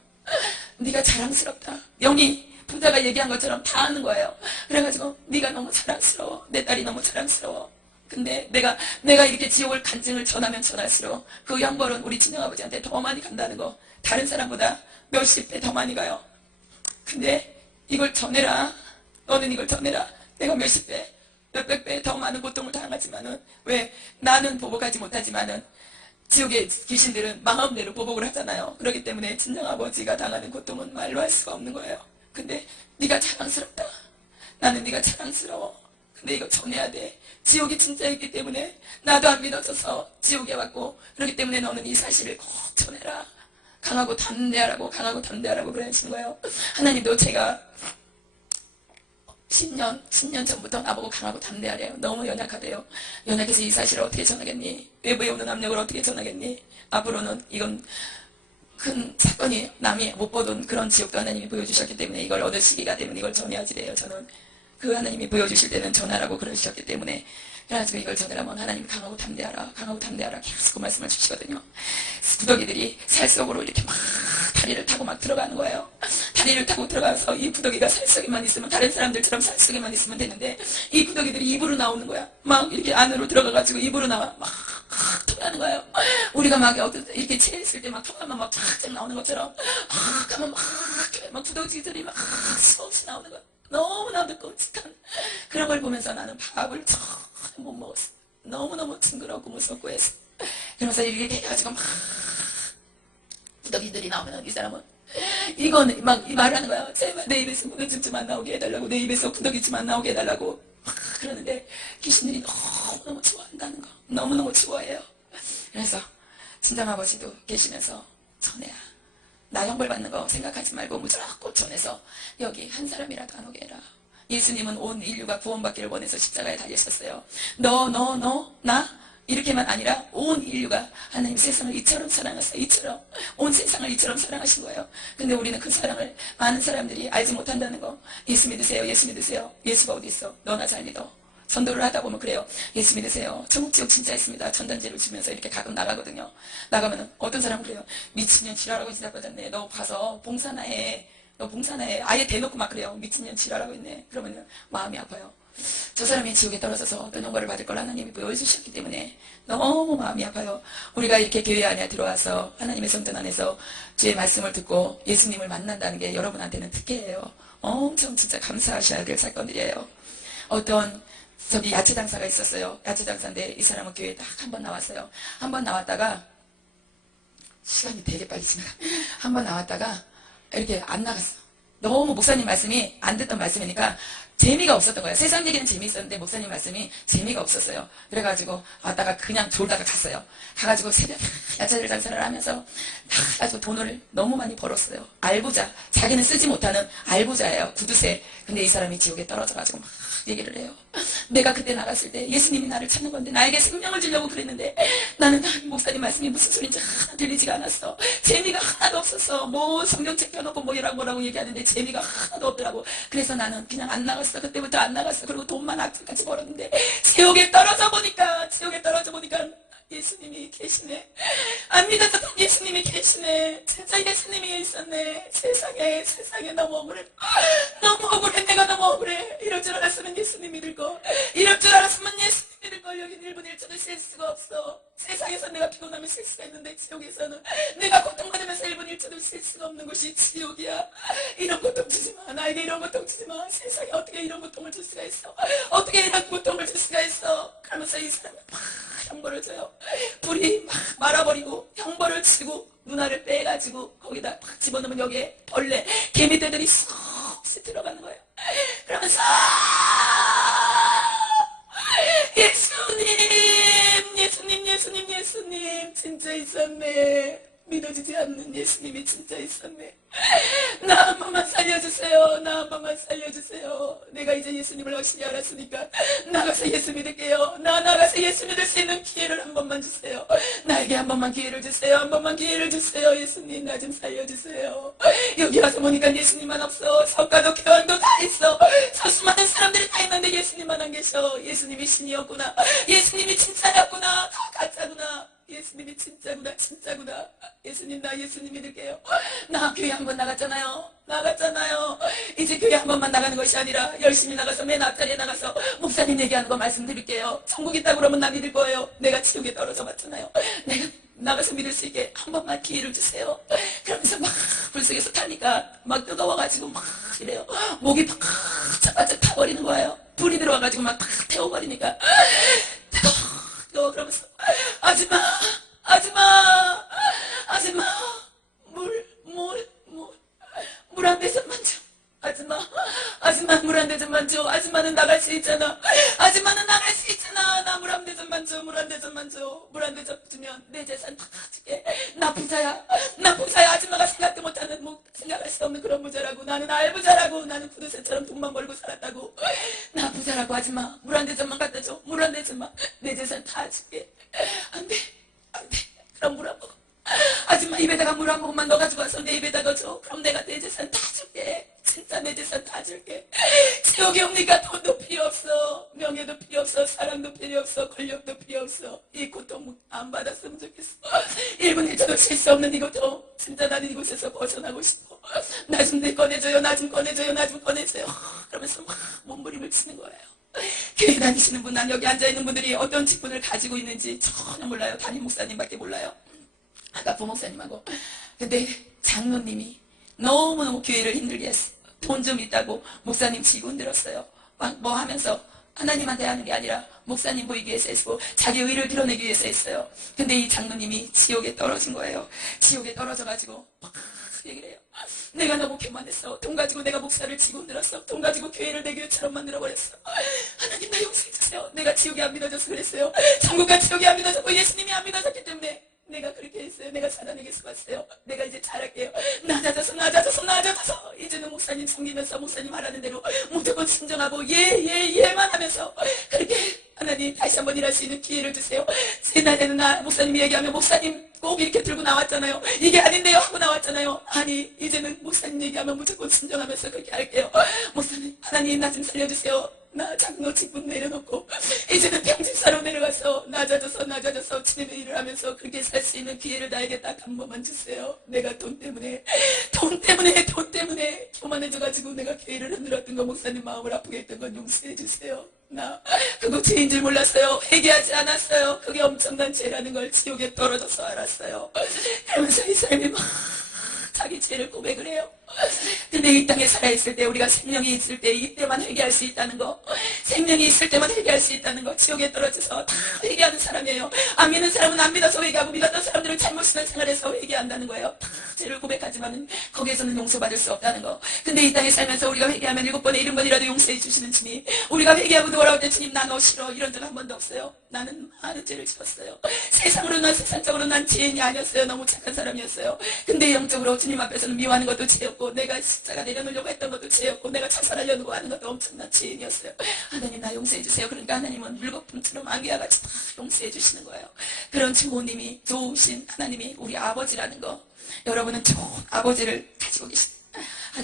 네가 자랑스럽다. 영이 부자가 얘기한 것처럼 다 하는 거예요. 그래가지고 네가 너무 자랑스러워. 내 딸이 너무 자랑스러워. 근데 내가 이렇게 지옥을 간증을 전하면 전할수록 그 형벌은 우리 친정아버지한테 더 많이 간다는 거. 다른 사람보다 몇십 배 더 많이 가요. 근데 이걸 전해라. 너는 이걸 전해라. 내가 몇십 배, 몇백 배 더 많은 고통을 당하지만은 왜 나는 보복하지 못하지만은 지옥의 귀신들은 마음대로 보복을 하잖아요. 그렇기 때문에 친정아버지가 당하는 고통은 말로 할 수가 없는 거예요. 근데 네가 자랑스럽다. 나는 네가 자랑스러워. 근데 이거 전해야 돼. 지옥이 진짜 있기 때문에 나도 안 믿어져서 지옥에 왔고 그렇기 때문에 너는 이 사실을 꼭 전해라. 강하고 담대하라고 그러시는 거예요. 하나님도 제가 10년 전부터 나보고 강하고 담대하래요. 너무 연약하대요. 연약해서 이 사실을 어떻게 전하겠니? 외부에 오는 압력을 어떻게 전하겠니? 앞으로는 이건 큰 사건이 남이 못 보던 그런 지옥도 하나님이 보여주셨기 때문에 이걸 얻을 시기가 되면 이걸 전해야지 돼요. 저는 그 하나님이 보여주실 때는 전하라고 그러셨기 때문에 그래가지고 이걸 전하라면 하나님 강하고 담대하라 계속 그 말씀을 주시거든요. 부더기들이 살 속으로 이렇게 막 다리를 타고 막 들어가는 거예요. 다리를 타고 들어가서 이 부더기가 살 속에만 있으면 다른 사람들처럼 살 속에만 있으면 되는데 이 부더기들이 입으로 나오는 거야. 막 이렇게 안으로 들어가가지고 입으로 나와 막 토하는 거예요. 우리가 막 이렇게 체했을 때 막 토하면 막 쫙쫙 나오는 것처럼 가면 막 부더기들이 막 수없이 나오는 거야. 너무나도 끔찍한 그런 걸 보면서 나는 밥을 전혀 못 먹었어. 너무너무 징그럽고 무섭고 해서 그러면서 이렇게 해가지고 막 부더기들이 나오면 이 사람은 이거는 막 말하는 거야. 제발 내 입에서 부더기좀 안 나오게 해달라고, 내 입에서 부더기좀 안 나오게 해달라고 막 그러는데 귀신들이 너무너무 좋아한다는 거. 너무너무 좋아해요. 그래서 친정아버지도 계시면서 전해야 나 형벌 받는 거 생각하지 말고 무조건 전해서 여기 한 사람이라도 안 오게 해라. 예수님은 온 인류가 구원받기를 원해서 십자가에 달리셨어요. 나 이렇게만 아니라 온 인류가 하나님 세상을 이처럼 사랑하세요. 이처럼 온 세상을 이처럼 사랑하신 거예요. 근데 우리는 그 사랑을 많은 사람들이 알지 못한다는 거. 예수 믿으세요. 예수 믿으세요. 예수가 어디 있어? 너나 잘 믿어. 전도를 하다 보면 그래요. 예수 믿으세요. 천국지옥 진짜 있습니다. 전단지를 주면서 이렇게 가끔 나가거든요. 나가면은 어떤 사람은 그래요. 미친년 지랄하고 있다 빠졌네. 너 봐서 봉사나 해. 너 봉사나 해. 아예 대놓고 막 그래요. 미친년 지랄하고 있네. 그러면은 마음이 아파요. 저 사람이 지옥에 떨어져서 어떤 형벌을 받을 걸 하나님이 보여주셨기 때문에 너무 마음이 아파요. 우리가 이렇게 교회 안에 들어와서 하나님의 성전 안에서 주의 말씀을 듣고 예수님을 만난다는 게 여러분한테는 특혜예요. 엄청 진짜 감사하셔야 될 사건들이에요. 어떤 저기 야채 장사가 있었어요. 야채 장사인데 이 사람은 교회에 딱 한 번 나왔어요. 한 번 나왔다가 시간이 되게 빨리 지나가. 한 번 나왔다가 이렇게 안 나갔어. 너무 목사님 말씀이 안 듣던 말씀이니까 재미가 없었던 거예요. 세상 얘기는 재미있었는데 목사님 말씀이 재미가 없었어요. 그래가지고 왔다가 그냥 졸다가 갔어요. 가가지고 새벽에 야채 장사를 하면서 아주 돈을 너무 많이 벌었어요. 알부자. 자기는 쓰지 못하는 알부자예요. 구두쇠. 근데 이 사람이 지옥에 떨어져가지고 막 얘기를 해요. 내가 그때 나갔을 때 예수님이 나를 찾는 건데 나에게 생명을 주려고 그랬는데 나는 목사님 말씀이 무슨 소리인지 하나 들리지가 않았어. 재미가 하나도 없었어. 뭐 성경책 펴놓고 뭐라고 얘기하는데 재미가 하나도 없더라고. 그래서 나는 그냥 안 나갔어. 그때부터 안 나갔어. 그리고 돈만 악플까지 벌었는데 지옥에 떨어져 보니까 예수님이 계시네. 안 믿었던 예수님이 계시네. 진짜 예수님이 있었네. 세상에 너무 억울해. 너무 억울해. 내가 너무 억울해. 이럴 줄 알았으면 예수님 믿을 거. 이럴 줄 알았으면 예수님 믿을 걸. 여기 1분 1초도 쉴 수가 없어. 세상에서 내가 피곤하면 쉴 수가 있는데 지옥에서는 내가 고통받으면서 1분 1초도 쉴 수가 없는 곳이 지옥이야. 이런 고통 주지 마. 나에게 이런 고통 주지 마. 세상에 어떻게 이런 고통을 줄 수가 있어. 어떻게 이런 고통을 줄 수가 있어. 그러면서 이 사람은 막 형벌을 줘요. 불이 막 말아버리고 형벌을 치고 눈알을 빼가지고 거기다 막 집어넣으면 여기에 벌레, 개미떼들이 쏙 들어가는 거예요. 그러면서 예수님 진짜 있었네. 믿어지지 않는 예수님이 진짜 있었네. 나 한 번만 살려주세요. 내가 이제 예수님을 확실히 알았으니까 나가서 예수 믿을게요. 나가서 예수 믿을 수 있는 기회를 한 번만 주세요. 나에게 한 번만 기회를 주세요. 예수님 나 좀 살려주세요. 여기 와서 보니까 예수님만 없어. 성가도 교환도 다 있어. 저 수많은 사람들이 다 있는데 없는데 예수님만 안 계셔. 예수님이 신이었구나. 예수님이 진짜였구나. 다 가짜구나. 예수님이 진짜구나. 진짜구나. 예수님, 나 예수님 믿을게요. 나 교회 한 번 나갔잖아요. 이제 교회 한 번만 나가는 것이 아니라 열심히 나가서 맨 앞자리에 나가서 목사님 얘기하는 거 말씀드릴게요. 천국 있다고 그러면 나 믿을 거예요. 내가 지옥에 떨어져 봤잖아요. 내가 나가서 믿을 수 있게 한 번만 기회를 주세요. 그러면서 막 불속에서 타니까 막 뜨거워가지고 막 이래요. 목이 팍 차가지고 타버리는 거예요. 불이 들어와가지고 막 팍 태워버리니까 뜨거워 그러면서 아줌마 물 한 대접만 줘. 아줌마 물 한 대접만 줘. 아줌마는 나갈 수 있잖아. 나 물 한 대접만 줘. 물 한 대접 주면 내 재산 다 줄게. 나 부자야. 아줌마가 생각도 못하는 생각할 수 없는 그런 부자라고. 나는 알부자라고. 나는 구두쇠처럼 돈만 벌고 살았다고. 나 부자라고. 아줌마 물 한 대접만 갖다 줘. 물 한 대접만. 내 재산 다 줄게. 안 돼. 그럼 물 한 모금. 아줌마 입에다가 물 한 모금만 넣어가지고 와서 내 입에다가 줘. 그럼 내가 내 재산 다 줄게. 진짜 내 재산 다 줄게. 지옥이 옵니까? 돈도 필요 없어. 명예도 필요 없어. 사랑도 필요 없어. 권력도 필요 없어. 이 고통 안 받았으면 좋겠어. 1분 1초도 쉴 수 없는 이 고통. 진짜 나는 이곳에서 벗어나고 싶어. 나 좀 꺼내줘요. 그러면서 막 몸부림을 치는 거예요. 교회 다니시는 분, 난 여기 앉아있는 분들이 어떤 직분을 가지고 있는지 전혀 몰라요. 담임 목사님밖에 몰라요. 아까 부목사님하고. 근데 장로님이 너무너무 교회를 힘들게 했어. 돈 좀 있다고 목사님 직분 들었어요. 막 뭐 하면서 하나님한테 하는 게 아니라 목사님 보이기 위해서 했고 자기 의를 드러내기 위해서 했어요. 근데 이 장로님이 지옥에 떨어진 거예요. 지옥에 떨어져가지고 막 얘기를 해요. 내가 너무 교만했어. 돈 가지고 내가 목사를 직분 들었어. 돈 가지고 교회를 내 교회처럼 만들어버렸어. 하나님 나 용서해주세요. 내가 지옥에 안 믿어져서 그랬어요. 천국과 지옥에 안 믿어졌고 예수님이 안 믿어졌기 때문에 내가 그렇게 했어요. 내가 사단에게서 왔어요. 내가 이제 잘할게요. 낮아져서 이제는 목사님 섬기면서 목사님 하라는 대로 무조건 순종하고 예만 하면서 그렇게 하나님 다시 한번 일할 수 있는 기회를 주세요. 지난해는 나 목사님이 얘기하면 목사님 꼭 이렇게 들고 나왔잖아요. 이게 아닌데요 하고 나왔잖아요. 아니 이제는 목사님 얘기하면 무조건 순종하면서 그렇게 할게요. 목사님 하나님 나 좀 살려주세요. 나 장로 직분 내려놓고 이제는 평집사로 내려가서 낮아져서 주님의 일을 하면서 그렇게 살 수 있는 기회를 나에게 딱 한 번만 주세요. 내가 돈 때문에 교만해져가지고 내가 교회를 흔들었던 거 목사님 마음을 아프게 했던 건 용서해 주세요. 나 그거 죄인 줄 몰랐어요. 회개하지 않았어요. 그게 엄청난 죄라는 걸 지옥에 떨어져서 알았어요. 그러면서 이 사람이 막 자기 죄를 고백을 해요. 근데 이 땅에 살아있을 때 우리가 생명이 있을 때 이때만 회개할 수 있다는 거, 생명이 있을 때만 회개할 수 있다는 거, 지옥에 떨어져서 다 회개하는 사람이에요. 안 믿는 사람은 안 믿어서 회개하고 믿었던 사람들은 잘못 신앙생활해서 회개한다는 거예요. 다 죄를 고백하지만 거기에서는 용서받을 수 없다는 거. 근데 이 땅에 살면서 우리가 회개하면 7번에 70번이라도 용서해 주시는 주님, 우리가 회개하고 돌아올 때 주님 나 너 싫어 이런 적 한 번도 없어요. 나는 많은 죄를 지었어요. 세상적으로 난 죄인이 아니었어요. 너무 착한 사람이었어요. 근데 영적으로 주님 앞에서는 미워하는 것도 죄였고 내가 십자가 내려놓으려고 했던 것도 죄였고 내가 자살하려고 하는 것도 엄청난 죄인이었어요. 하나님 나 용서해 주세요. 그러니까 하나님은 물거품처럼 안개와 같이 다 용서해 주시는 거예요. 그런 주호님이 좋으신 하나님이 우리 아버지라는 거, 여러분은 좋은 아버지를 가지고 계신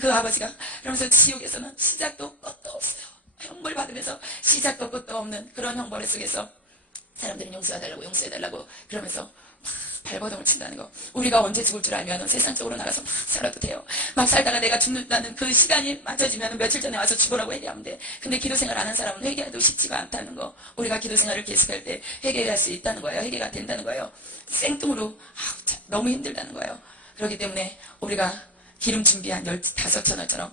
그 아버지가 그러면서 지옥에서는 시작도 끝도 없어요. 형벌 받으면서 시작도 끝도 없는 그런 형벌 속에서 사람들은 용서해달라고 그러면서 막 발버둥을 친다는 거. 우리가 언제 죽을 줄 알면 세상적으로 나가서 막 살아도 돼요. 막 살다가 내가 죽는다는 그 시간이 맞춰지면 며칠 전에 와서 죽으라고 회개하면 돼. 근데 기도생활 안 한 사람은 회개해도 쉽지가 않다는 거. 우리가 기도생활을 계속할 때 회개할 수 있다는 거예요. 회개가 된다는 거예요. 생뚱으로 너무 힘들다는 거예요. 그렇기 때문에 우리가 기름 준비한 15,000원처럼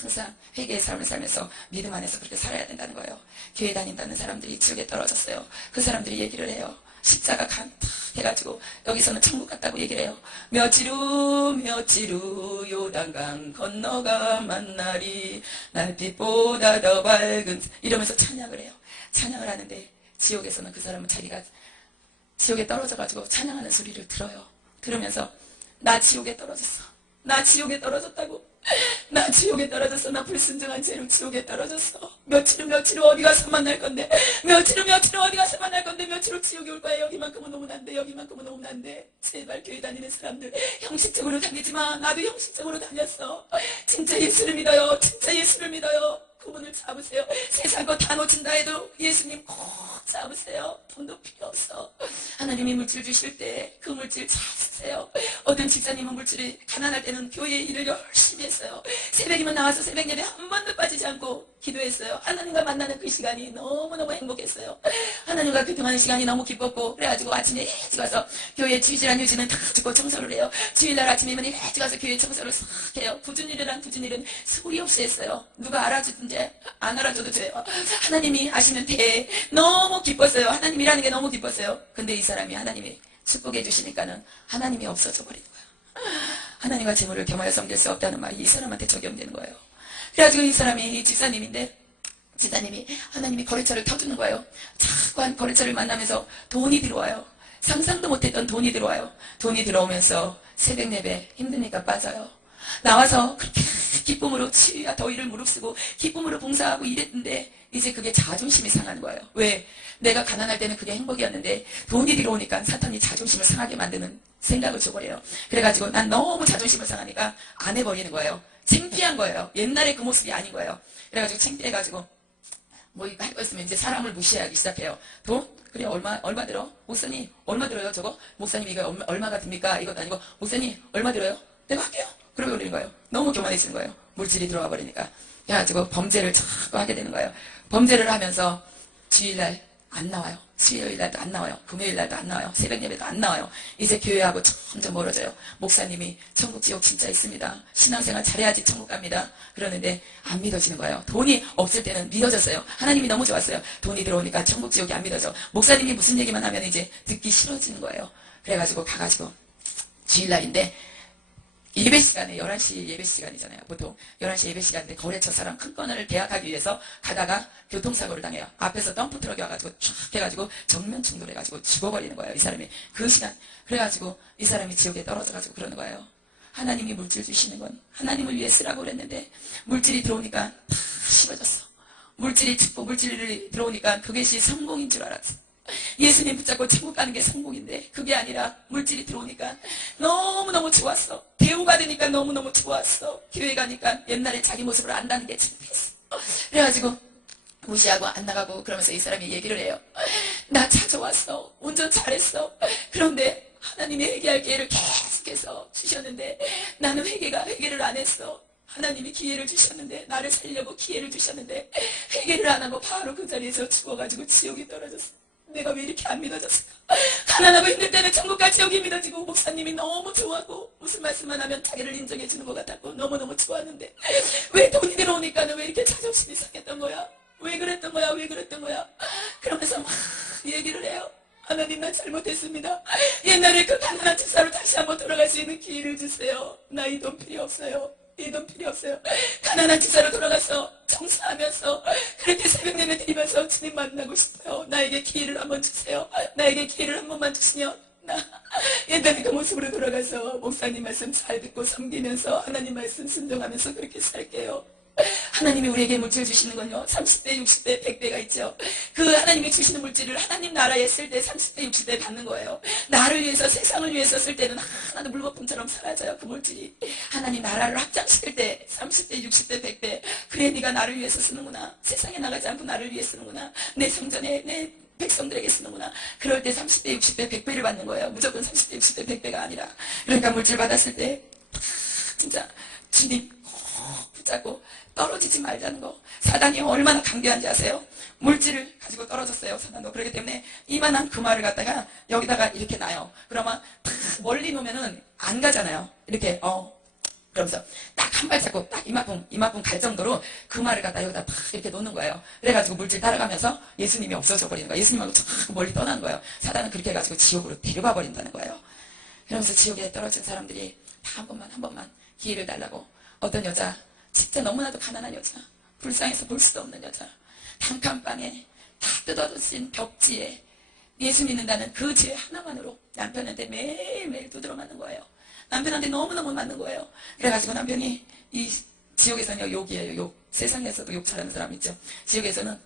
항상 회개의 삶을 살면서 믿음 안에서 그렇게 살아야 된다는 거예요. 교회 다닌다는 사람들이 지옥에 떨어졌어요. 그 사람들이 얘기를 해요. 십자가 간 해가지고 여기서는 천국 갔다고 얘기를 해요. 며칠 후 요단강 건너가 만나리 날빛보다 더 밝은 이러면서 찬양을 해요. 찬양을 하는데 지옥에서는 그 사람은 자기가 지옥에 떨어져가지고 찬양하는 소리를 들어요. 들으면서 나 지옥에 떨어졌어. 나 지옥에 떨어졌다고. 나 지옥에 떨어졌어. 나 불순종한 죄로 지옥에 떨어졌어. 며칠 후 어디 가서 만날 건데. 며칠 후 어디 가서 만날 건데. 며칠 갈수록 지옥이 올 거야. 여기만큼은 오면 안 돼. 여기만큼은 오면 안 돼. 제발 교회 다니는 사람들 형식적으로 다니지 마. 나도 형식적으로 다녔어. 진짜 예수를 믿어요. 진짜 예수를 믿어요. 그분을 잡으세요. 세상 거 다 놓친다 해도 예수님 꼭 잡으세요. 돈도 필요 없어. 하나님이 물질 주실 때 그 물질 잘 쓰세요. 어떤 집사님은 물질이 가난할 때는 교회 일을 열심히 했어요. 새벽이면 나와서 새벽 예배 한 번도 빠지지 않고 기도했어요. 하나님과 만나는 그 시간이 너무너무 행복했어요. 하나님과 교통하는 시간이 너무 기뻤고, 그래가지고 아침에 일찍 와서 교회 주일이란 휴지는 다 줍고 청소를 해요. 주일날 아침이면 일찍 와서 교회 청소를 싹 해요. 굳은 일이란 굳은 일은 소리 없이 했어요. 누가 알아주든지 안 알아줘도 돼요. 하나님이 아시는 데 너무 기뻤어요. 하나님이라는 게 너무 기뻤어요. 근데 이 사람이 하나님이 축복해 주시니까는 하나님이 없어져 버리는 거예요. 하나님과 재물을 겸하여 섬길 수 없다는 말이 이 사람한테 적용되는 거예요. 그래가지고 이 사람이 집사님인데, 집사님이 하나님이 거래처를 터주는 거예요. 자꾸 한 거래처를 만나면서 돈이 들어와요. 상상도 못했던 돈이 들어와요. 돈이 들어오면서 새벽 예배 힘드니까 빠져요. 나와서 그렇게 기쁨으로 치유야 더위를 무릅쓰고 기쁨으로 봉사하고 이랬는데 이제 그게 자존심이 상하는 거예요. 왜? 내가 가난할 때는 그게 행복이었는데 돈이 들어오니까 사탄이 자존심을 상하게 만드는 생각을 줘버려요. 그래가지고 난 너무 자존심을 상하니까 안 해버리는 거예요. 창피한 거예요. 옛날에 그 모습이 아닌 거예요. 그래가지고 창피해가지고 뭐 이거 할 거 있으면 이제 사람을 무시하기 시작해요. 돈? 그래 얼마 들어? 목사님 얼마 들어요 저거? 목사님 이거 얼마가 듭니까? 이것도 아니고 목사님 얼마 들어요? 내가 할게요. 그러고 그러는 거예요. 너무 교만해지는 거예요. 물질이 들어와 버리니까. 그래가지고 범죄를 자꾸 하게 되는 거예요. 범죄를 하면서 주일날 안 나와요. 수요일날도 안 나와요. 금요일날도 안 나와요. 새벽 예배도 안 나와요. 이제 교회하고 점점 멀어져요. 목사님이 천국 지옥 진짜 있습니다. 신앙생활 잘해야지 천국 갑니다. 그러는데 안 믿어지는 거예요. 돈이 없을 때는 믿어졌어요. 하나님이 너무 좋았어요. 돈이 들어오니까 천국 지옥이 안 믿어져. 목사님이 무슨 얘기만 하면 이제 듣기 싫어지는 거예요. 그래가지고 가가지고 주일날인데 예배 시간에 11시 예배 시간이잖아요. 보통 11시 예배 시간인데 거래처 사람 큰 건을 계약하기 위해서 가다가 교통사고를 당해요. 앞에서 덤프트럭이 와가지고 쫙 해가지고 정면 충돌해가지고 죽어버리는 거예요. 이 사람이. 그 시간. 그래가지고 이 사람이 지옥에 떨어져가지고 그러는 거예요. 하나님이 물질 주시는 건 하나님을 위해 쓰라고 그랬는데 물질이 들어오니까 다 씹어졌어. 물질이 축복, 물질이 들어오니까 그것이 성공인 줄 알았어. 예수님 붙잡고 천국 가는 게 성공인데 그게 아니라 물질이 들어오니까 너무너무 좋았어. 대우받으니까 너무너무 좋았어. 교회 가니까 옛날에 자기 모습을 안다는 게 창피했어. 그래가지고 무시하고 안 나가고 그러면서 이 사람이 얘기를 해요. 나 찾아왔어. 운전 잘했어. 그런데 하나님이 회개할 기회를 계속해서 주셨는데 나는 회개를 안 했어. 하나님이 기회를 주셨는데 나를 살려고 기회를 주셨는데 회개를 안 하고 바로 그 자리에서 죽어가지고 지옥에 떨어졌어. 내가 왜 이렇게 안 믿어졌을까? 가난하고 힘들 때는 천국 갈 지옥이 믿어지고 목사님이 너무 좋아하고 무슨 말씀만 하면 자기를 인정해 주는 것 같았고 너무너무 좋았는데 왜 돈이 들어오니까는 왜 이렇게 자존심이 상했던 거야? 왜 그랬던 거야? 왜 그랬던 거야? 그러면서 막 얘기를 해요. 하나님 나 잘못했습니다. 옛날에 그 가난한 집사로 다시 한번 돌아갈 수 있는 기회를 주세요. 나 이 돈 필요 없어요. 이 돈 필요 없어요. 가난한 집사로 돌아가서 청소하면서 그렇게 새벽 예배 드리면서 주님 만나고 싶어요. 나에게 기회를 한번 주세요. 나에게 기회를 한 번만 주시면 나 옛날에 그 모습으로 돌아가서 목사님 말씀 잘 듣고 섬기면서 하나님 말씀 순종하면서 그렇게 살게요. 하나님이 우리에게 물질 주시는 건요 30배, 60배, 100배가 있죠. 그 하나님이 주시는 물질을 하나님 나라에 쓸 때 30배, 60배 받는 거예요. 나를 위해서 세상을 위해서 쓸 때는 하나도 물거품처럼 사라져요. 그 물질이 하나님 나라를 확장시킬 때 30배, 60배, 100배 그래 네가 나를 위해서 쓰는구나. 세상에 나가지 않고 나를 위해 쓰는구나. 내 성전에 내 백성들에게 쓰는구나. 그럴 때 30배, 60배, 100배를 받는 거예요. 무조건 30배, 60배, 100배가 아니라. 그러니까 물질 받았을 때 진짜 주님 붙잡고 떨어지지 말자는 거. 사단이 얼마나 강대한지 아세요? 물질을 가지고 떨어졌어요. 사단도. 그렇기 때문에 이만한 금화를 갖다가 여기다가 이렇게 놔요. 그러면 탁 멀리 놓으면은 안 가잖아요. 이렇게 그러면서 딱 한 발 잡고 딱 이만큼 갈 정도로 금화를 갖다 여기다 탁 이렇게 놓는 거예요. 그래가지고 물질 따라가면서 예수님이 없어져 버리는 거예요. 예수님하고 자꾸 멀리 떠나는 거예요. 사단은 그렇게 해가지고 지옥으로 데려가 버린다는 거예요. 그러면서 지옥에 떨어진 사람들이 다 한 번만 기회를 달라고. 어떤 여자 진짜 너무나도 가난한 여자, 불쌍해서 볼 수도 없는 여자, 단칸방에 다 뜯어진 벽지에 예수 믿는다는 그 죄 하나만으로 남편한테 매일매일 두드러 맞는 거예요. 남편한테 너무너무 맞는 거예요. 그래가지고 남편이 이 지옥에서는 욕이에요. 욕. 세상에서도 욕 잘하는 사람 있죠. 지옥에서는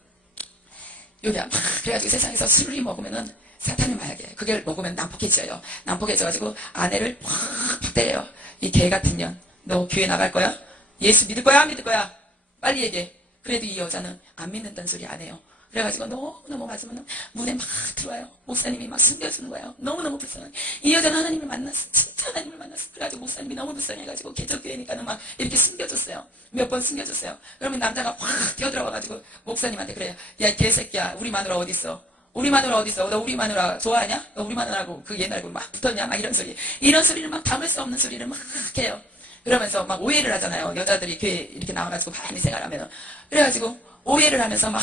여기야 막 그래가지고 세상에서 술을 먹으면은 사탄의 마약이에요. 그걸 먹으면 난폭해져요. 난폭해져가지고 아내를 팍 때려요. 이 개 같은 년, 너 교회 나갈 거야? 예수 믿을 거야? 안 믿을 거야? 빨리 얘기해. 그래도 이 여자는 안 믿는다는 소리 안 해요. 그래가지고 너무너무 맞으면 문에 막 들어와요. 목사님이 막 숨겨주는 거예요. 너무너무 불쌍해. 이 여자는 하나님을 만났어. 진짜 하나님을 만났어. 그래가지고 목사님이 너무 불쌍해가지고 개척교회니까는 막 이렇게 숨겨줬어요. 몇 번 숨겨줬어요. 그러면 남자가 확 뛰어들어와가지고 목사님한테 그래요. 야, 이 개새끼야. 우리 마누라 어딨어? 우리 마누라 어딨어? 너 우리 마누라 좋아하냐? 너 우리 마누라하고 그 옛날고 막 붙었냐? 막 이런 소리. 이런 소리를 막 담을 수 없는 소리를 막 해요. 그러면서 막 오해를 하잖아요. 여자들이 교회 이렇게 나와가지고 많이 생활하면. 그래가지고 오해를 하면서 막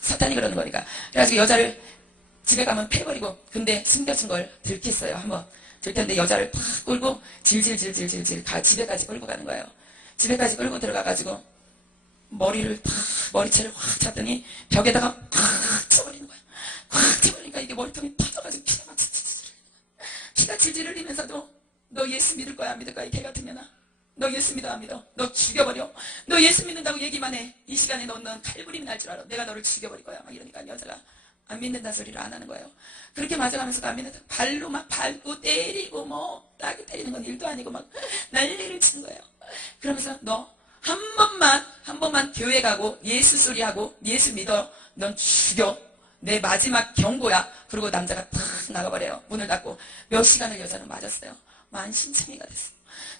사탄이 그러는 거니까. 그래가지고 여자를 집에 가면 패버리고, 근데 숨겨진 걸 들켰어요. 한번 들켰는데 여자를 팍 끌고 질질질질질질 집에까지 끌고 가는 거예요. 집에까지 끌고 들어가가지고 머리를 탁 머리채를 확 찼더니 벽에다가 팍 쳐버리는 거예요. 확 쳐버리니까 이게 머리통이 터져가지고 피가 질질 흘리면서도 너 예수 믿을 거야 안 믿을 거야 이 개 같은 년아. 너 예수 믿어 안 믿어? 너 죽여버려. 너 예수 믿는다고 얘기만 해. 이 시간에 넌 칼부림이 날 줄 알아. 내가 너를 죽여버릴 거야. 막 이러니까 여자가 안 믿는다 소리를 안 하는 거예요. 그렇게 맞아가면서도 안 믿는다. 발로 막 밟고 때리고 뭐 따게 때리는 건 일도 아니고 막 난리를 치는 거예요. 그러면서 너 한 번만 교회 가고 예수 소리하고 예수 믿어. 넌 죽여. 내 마지막 경고야. 그리고 남자가 탁 나가버려요. 문을 닫고 몇 시간을 여자는 맞았어요. 만신창이가 됐어.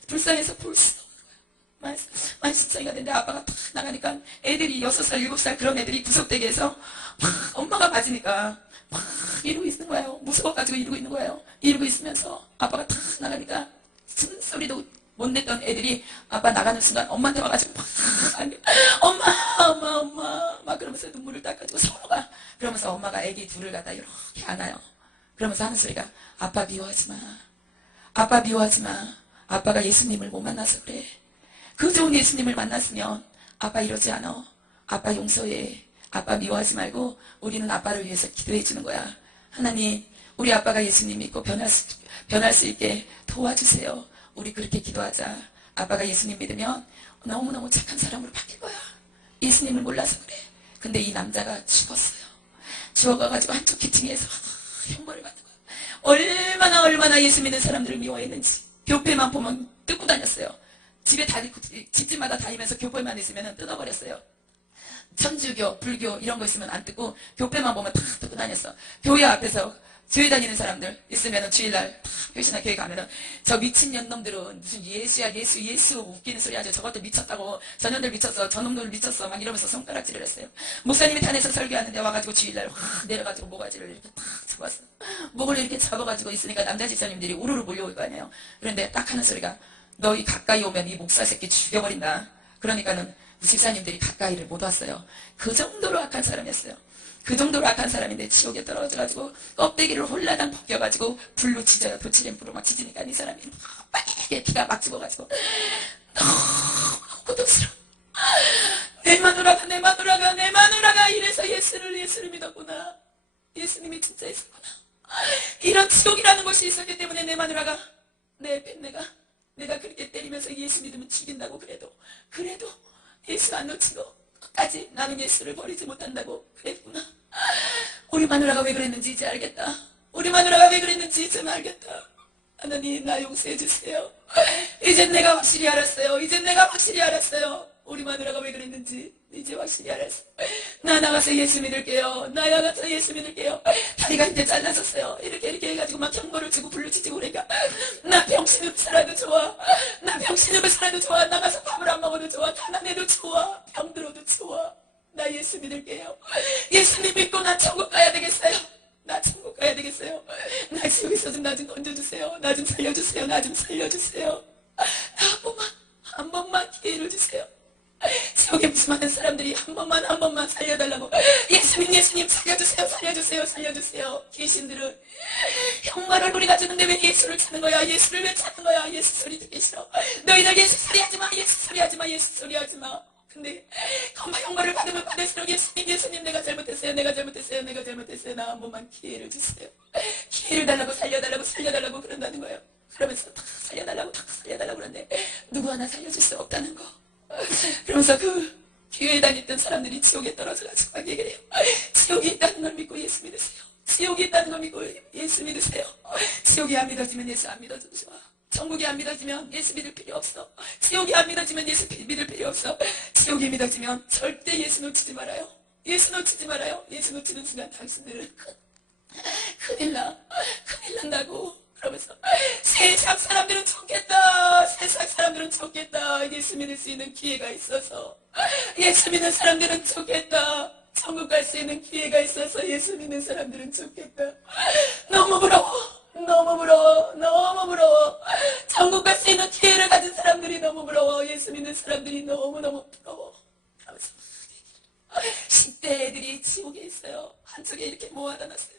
불쌍해서 볼 수 없는 거야. 만신창이가 됐는데 아빠가 탁 나가니까 애들이 6살, 7살 그런 애들이 구석대기 해서 막 엄마가 맞으니까 막 이러고 있는 거예요. 무서워가지고 이러고 있는 거예요. 이러고 있으면서 아빠가 탁 나가니까 숨소리도 못 냈던 애들이 아빠 나가는 순간 엄마한테 와가지고 막 엄마 막 그러면서 눈물을 닦아주고 서로가 그러면서 엄마가 애기 둘을 갖다 이렇게 안아요. 그러면서 하는 소리가 아빠 미워하지 마. 아빠 미워하지 마. 아빠가 예수님을 못 만나서 그래. 그 좋은 예수님을 만났으면 아빠 이러지 않아. 아빠 용서해. 아빠 미워하지 말고 우리는 아빠를 위해서 기도해 주는 거야. 하나님 우리 아빠가 예수님 믿고 변할 수 있게 도와주세요. 우리 그렇게 기도하자. 아빠가 예수님 믿으면 너무너무 착한 사람으로 바뀔 거야. 예수님을 몰라서 그래. 근데 이 남자가 죽었어요. 죽어가지고 한쪽 기층에서 형벌을 받는 거야. 얼마나 예수 믿는 사람들을 미워했는지. 교회만 보면 뜯고 다녔어요. 집에 집집마다 다니면서 교회만 있으면 뜯어버렸어요. 천주교, 불교 이런 거 있으면 안 뜯고 교회만 보면 다 뜯고 다녔어. 교회 앞에서 교회 다니는 사람들 있으면 주일날 회시나 교회 가면은 저 미친년 놈들은 무슨 예수야 예수 웃기는 소리 하죠. 저것도 미쳤다고. 저년들 미쳤어. 저놈들 미쳤어. 막 이러면서 손가락질을 했어요. 목사님이 탄에서 설교하는데 와가지고 주일날 확 내려가지고 모가지를 이렇게 탁 잡았어. 목을 이렇게 잡아가지고 있으니까 남자 집사님들이 우르르 몰려올 거 아니에요. 그런데 딱 하는 소리가 너희 가까이 오면 이 목사 새끼 죽여버린다. 그러니까는 집사님들이 가까이를 못 왔어요. 그 정도로 악한 사람이었어요. 그 정도로 악한 사람인데 지옥에 떨어져가지고 껍데기를 홀라당 벗겨가지고 불로 지져요. 도치램프로 막 지지니까 이 사람이 빨개 피가 막 죽어가지고 너무 고통스러워. 내 마누라가 이래서 예수를 믿었구나. 예수님이 진짜 있었구나. 이런 지옥이라는 것이 있었기 때문에 내 마누라가 내 뱃내가 내가 그렇게 때리면서 예수 믿으면 죽인다고 그래도 예수 안 놓치고 끝까지 나는 예수를 버리지 못한다고 그랬구나. 우리 마누라가 왜 그랬는지 이제 알겠다. 우리 마누라가 왜 그랬는지 이제 알겠다. 하나님 나 용서해 주세요. 이제 내가 확실히 알았어요. 우리 마누라가 왜 그랬는지 이제 확실히 알았어. 나 나가서 예수 믿을게요. 다리가 이제 잘라졌어요. 이렇게 해가지고 막 경고를 주고 불로 치지고 그러니까 나 병신으로 살아도 좋아. 나가서 밥을 안 먹어도 좋아. 가난해도 좋아. 병들어도 좋아. 나 예수 믿을게요. 예수님 믿고 나 천국 가야 되겠어요. 나 지옥에서 좀 나 좀 건져주세요. 나 좀 살려주세요. 한 번만 기회를 주세요. 지옥에 무슨 많은 사람들이 한 번만 살려달라고. 예수님 살려주세요. 귀신들은 형만을 우리가 주는데 왜 예수를 찾는 거야? 예수를 왜 찾는 거야? 예수 소리 듣기 싫어. 너희들 예수 소리 하지 마. 근데 정말 형벌을 받으면 받을수록 예수님 내가 잘못했어요. 나 한 번만 기회를 주세요. 기회를 달라고 살려달라고 그런다는 거예요. 그러면서 다 살려달라고 그러는데 누구 하나 살려줄 수 없다는 거. 그러면서 그 교회 다녔던 사람들이 지옥에 떨어져가지고 막 얘기를 해요. 지옥이 있다는 걸 믿고 예수 믿으세요. 지옥이 있다는 걸 믿고 예수 믿으세요. 지옥이 안 믿어지면 예수 안 믿어줘도 좋아. 천국이 안 믿어지면 예수 믿을 필요 없어. 지옥이 안 믿어지면 예수 믿을 필요 없어. 지옥이 믿어지면 절대 예수 놓치지 말아요. 예수 놓치지 말아요. 예수 놓치는 순간 당신들은 큰일 난다고. 그러면서 세상 사람들은 좋겠다. 세상 사람들은 좋겠다. 예수 믿을 수 있는 기회가 있어서. 예수 믿는 사람들은 좋겠다. 천국 갈 수 있는 기회가 있어서 예수 믿는 사람들은 좋겠다. 너무 부러워. 너무 부러워. 너무 부러워. 천국 갈 수 있는 기회를 가진 사람들이 너무 부러워. 예수 믿는 사람들이 너무너무 부러워. 그러면서 10대 애들이 지옥에 있어요. 한쪽에 이렇게 모아다 놨어요.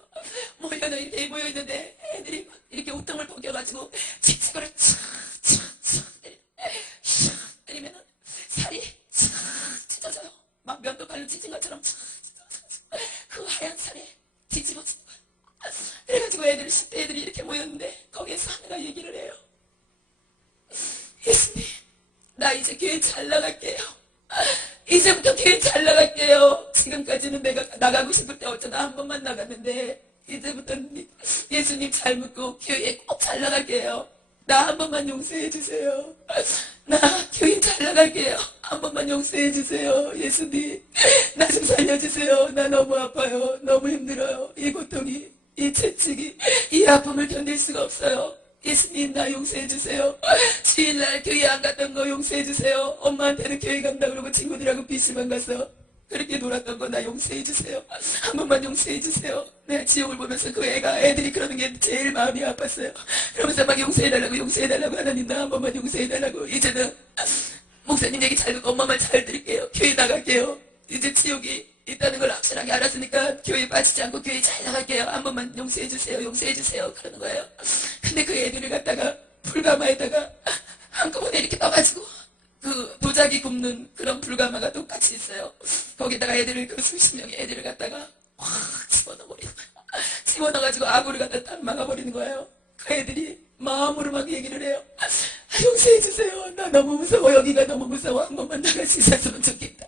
이렇게 모여있는데 애들이 막 이렇게 우통을 벗겨가지고 칙칙거려 촥촥촥 때리면은 살이 촥 찢어져요. 막 면도 발로 찢은 것처럼 그 하얀 살에 뒤집어진 거야. 그래가지고 애들 10대 애들이 이렇게 모였는데 거기에서 하나가 얘기를 해요. 예수님, 나 이제 교회 잘 나갈게요. 이제부터 교회 잘 나갈게요. 지금까지는 내가 나가고 싶을 때 어쩌다 한 번만 나갔는데 이제부터는 예수님 잘 믿고 교회에 꼭 잘 나갈게요. 나 한 번만 용서해 주세요. 나 교회 잘 나갈게요. 한 번만 용서해 주세요. 예수님, 나 좀 살려주세요. 나 너무 아파요. 너무 힘들어요. 이 고통이, 이 채찍이, 이 아픔을 견딜 수가 없어요. 예수님, 나 용서해 주세요. 주일날 교회 안 갔던 거 용서해 주세요. 엄마한테는 교회 간다 그러고 친구들하고 PC방 가서 그렇게 놀았던 거 나 용서해 주세요. 한 번만 용서해 주세요. 내가 지옥을 보면서 그 애들이 그러는 게 제일 마음이 아팠어요. 그러면서 막 용서해달라고 하나님 나 한 번만 용서해달라고. 이제는 목사님 얘기 잘 듣고 엄마 말 잘 들을게요. 교회 나갈게요. 이제 지옥이 있다는 걸 확실하게 알았으니까 교회 빠지지 않고 교회 잘 나갈게요. 한 번만 용서해 주세요. 용서해 주세요. 그러는 거예요. 근데 그 애들을 갖다가 불가마에다가 한꺼번에 이렇게 떠가지고 그 도자기 굽는 그런 불가마가 똑같이 있어요. 거기다가 애들을 그 수십 명의 애들을 갖다가 확 집어넣어버리는 거예요. 집어넣어가지고 아구를 갖다 딱 막아버리는 거예요. 그 애들이 마음으로 막 얘기를 해요. 용서해주세요. 나 너무 무서워. 여기가 너무 무서워. 한 번만 나갈 수 있었으면 좋겠다.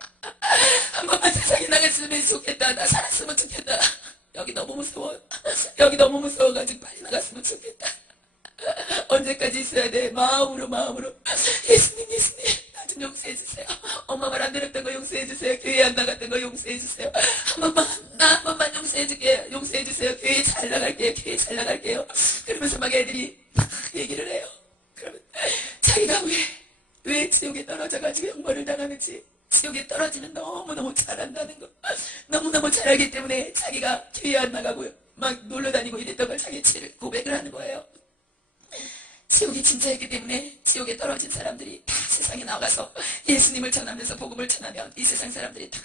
한 번만 세상에 나갔으면 좋겠다. 나 살았으면 좋겠다. 여기 너무 무서워. 여기 너무 무서워가지고 빨리 나갔으면 좋겠다. 언제까지 있어야 돼? 마음으로. 예수님, 나 좀 용서해주세요. 엄마 말 안 들었던 거 용서해주세요. 교회 안 나갔던 거 용서해주세요. 나 한 번만 용서해줄게요. 용서해주세요. 교회 잘 나갈게요. 그러면서 막 애들이 막 얘기를 해요. 그러면 자기가 왜 지옥에 떨어져가지고 형벌을 당하는지, 지옥에 떨어지면 너무너무 잘한다는 거, 너무너무 잘하기 때문에 자기가 교회 안 나가고 막 놀러 다니고 이랬던 걸 자기 고백을 하는 거예요. 지옥이 진짜이기 때문에 지옥에 떨어진 사람들이 다 세상에 나가서 예수님을 전하면서 복음을 전하면 이 세상 사람들이 다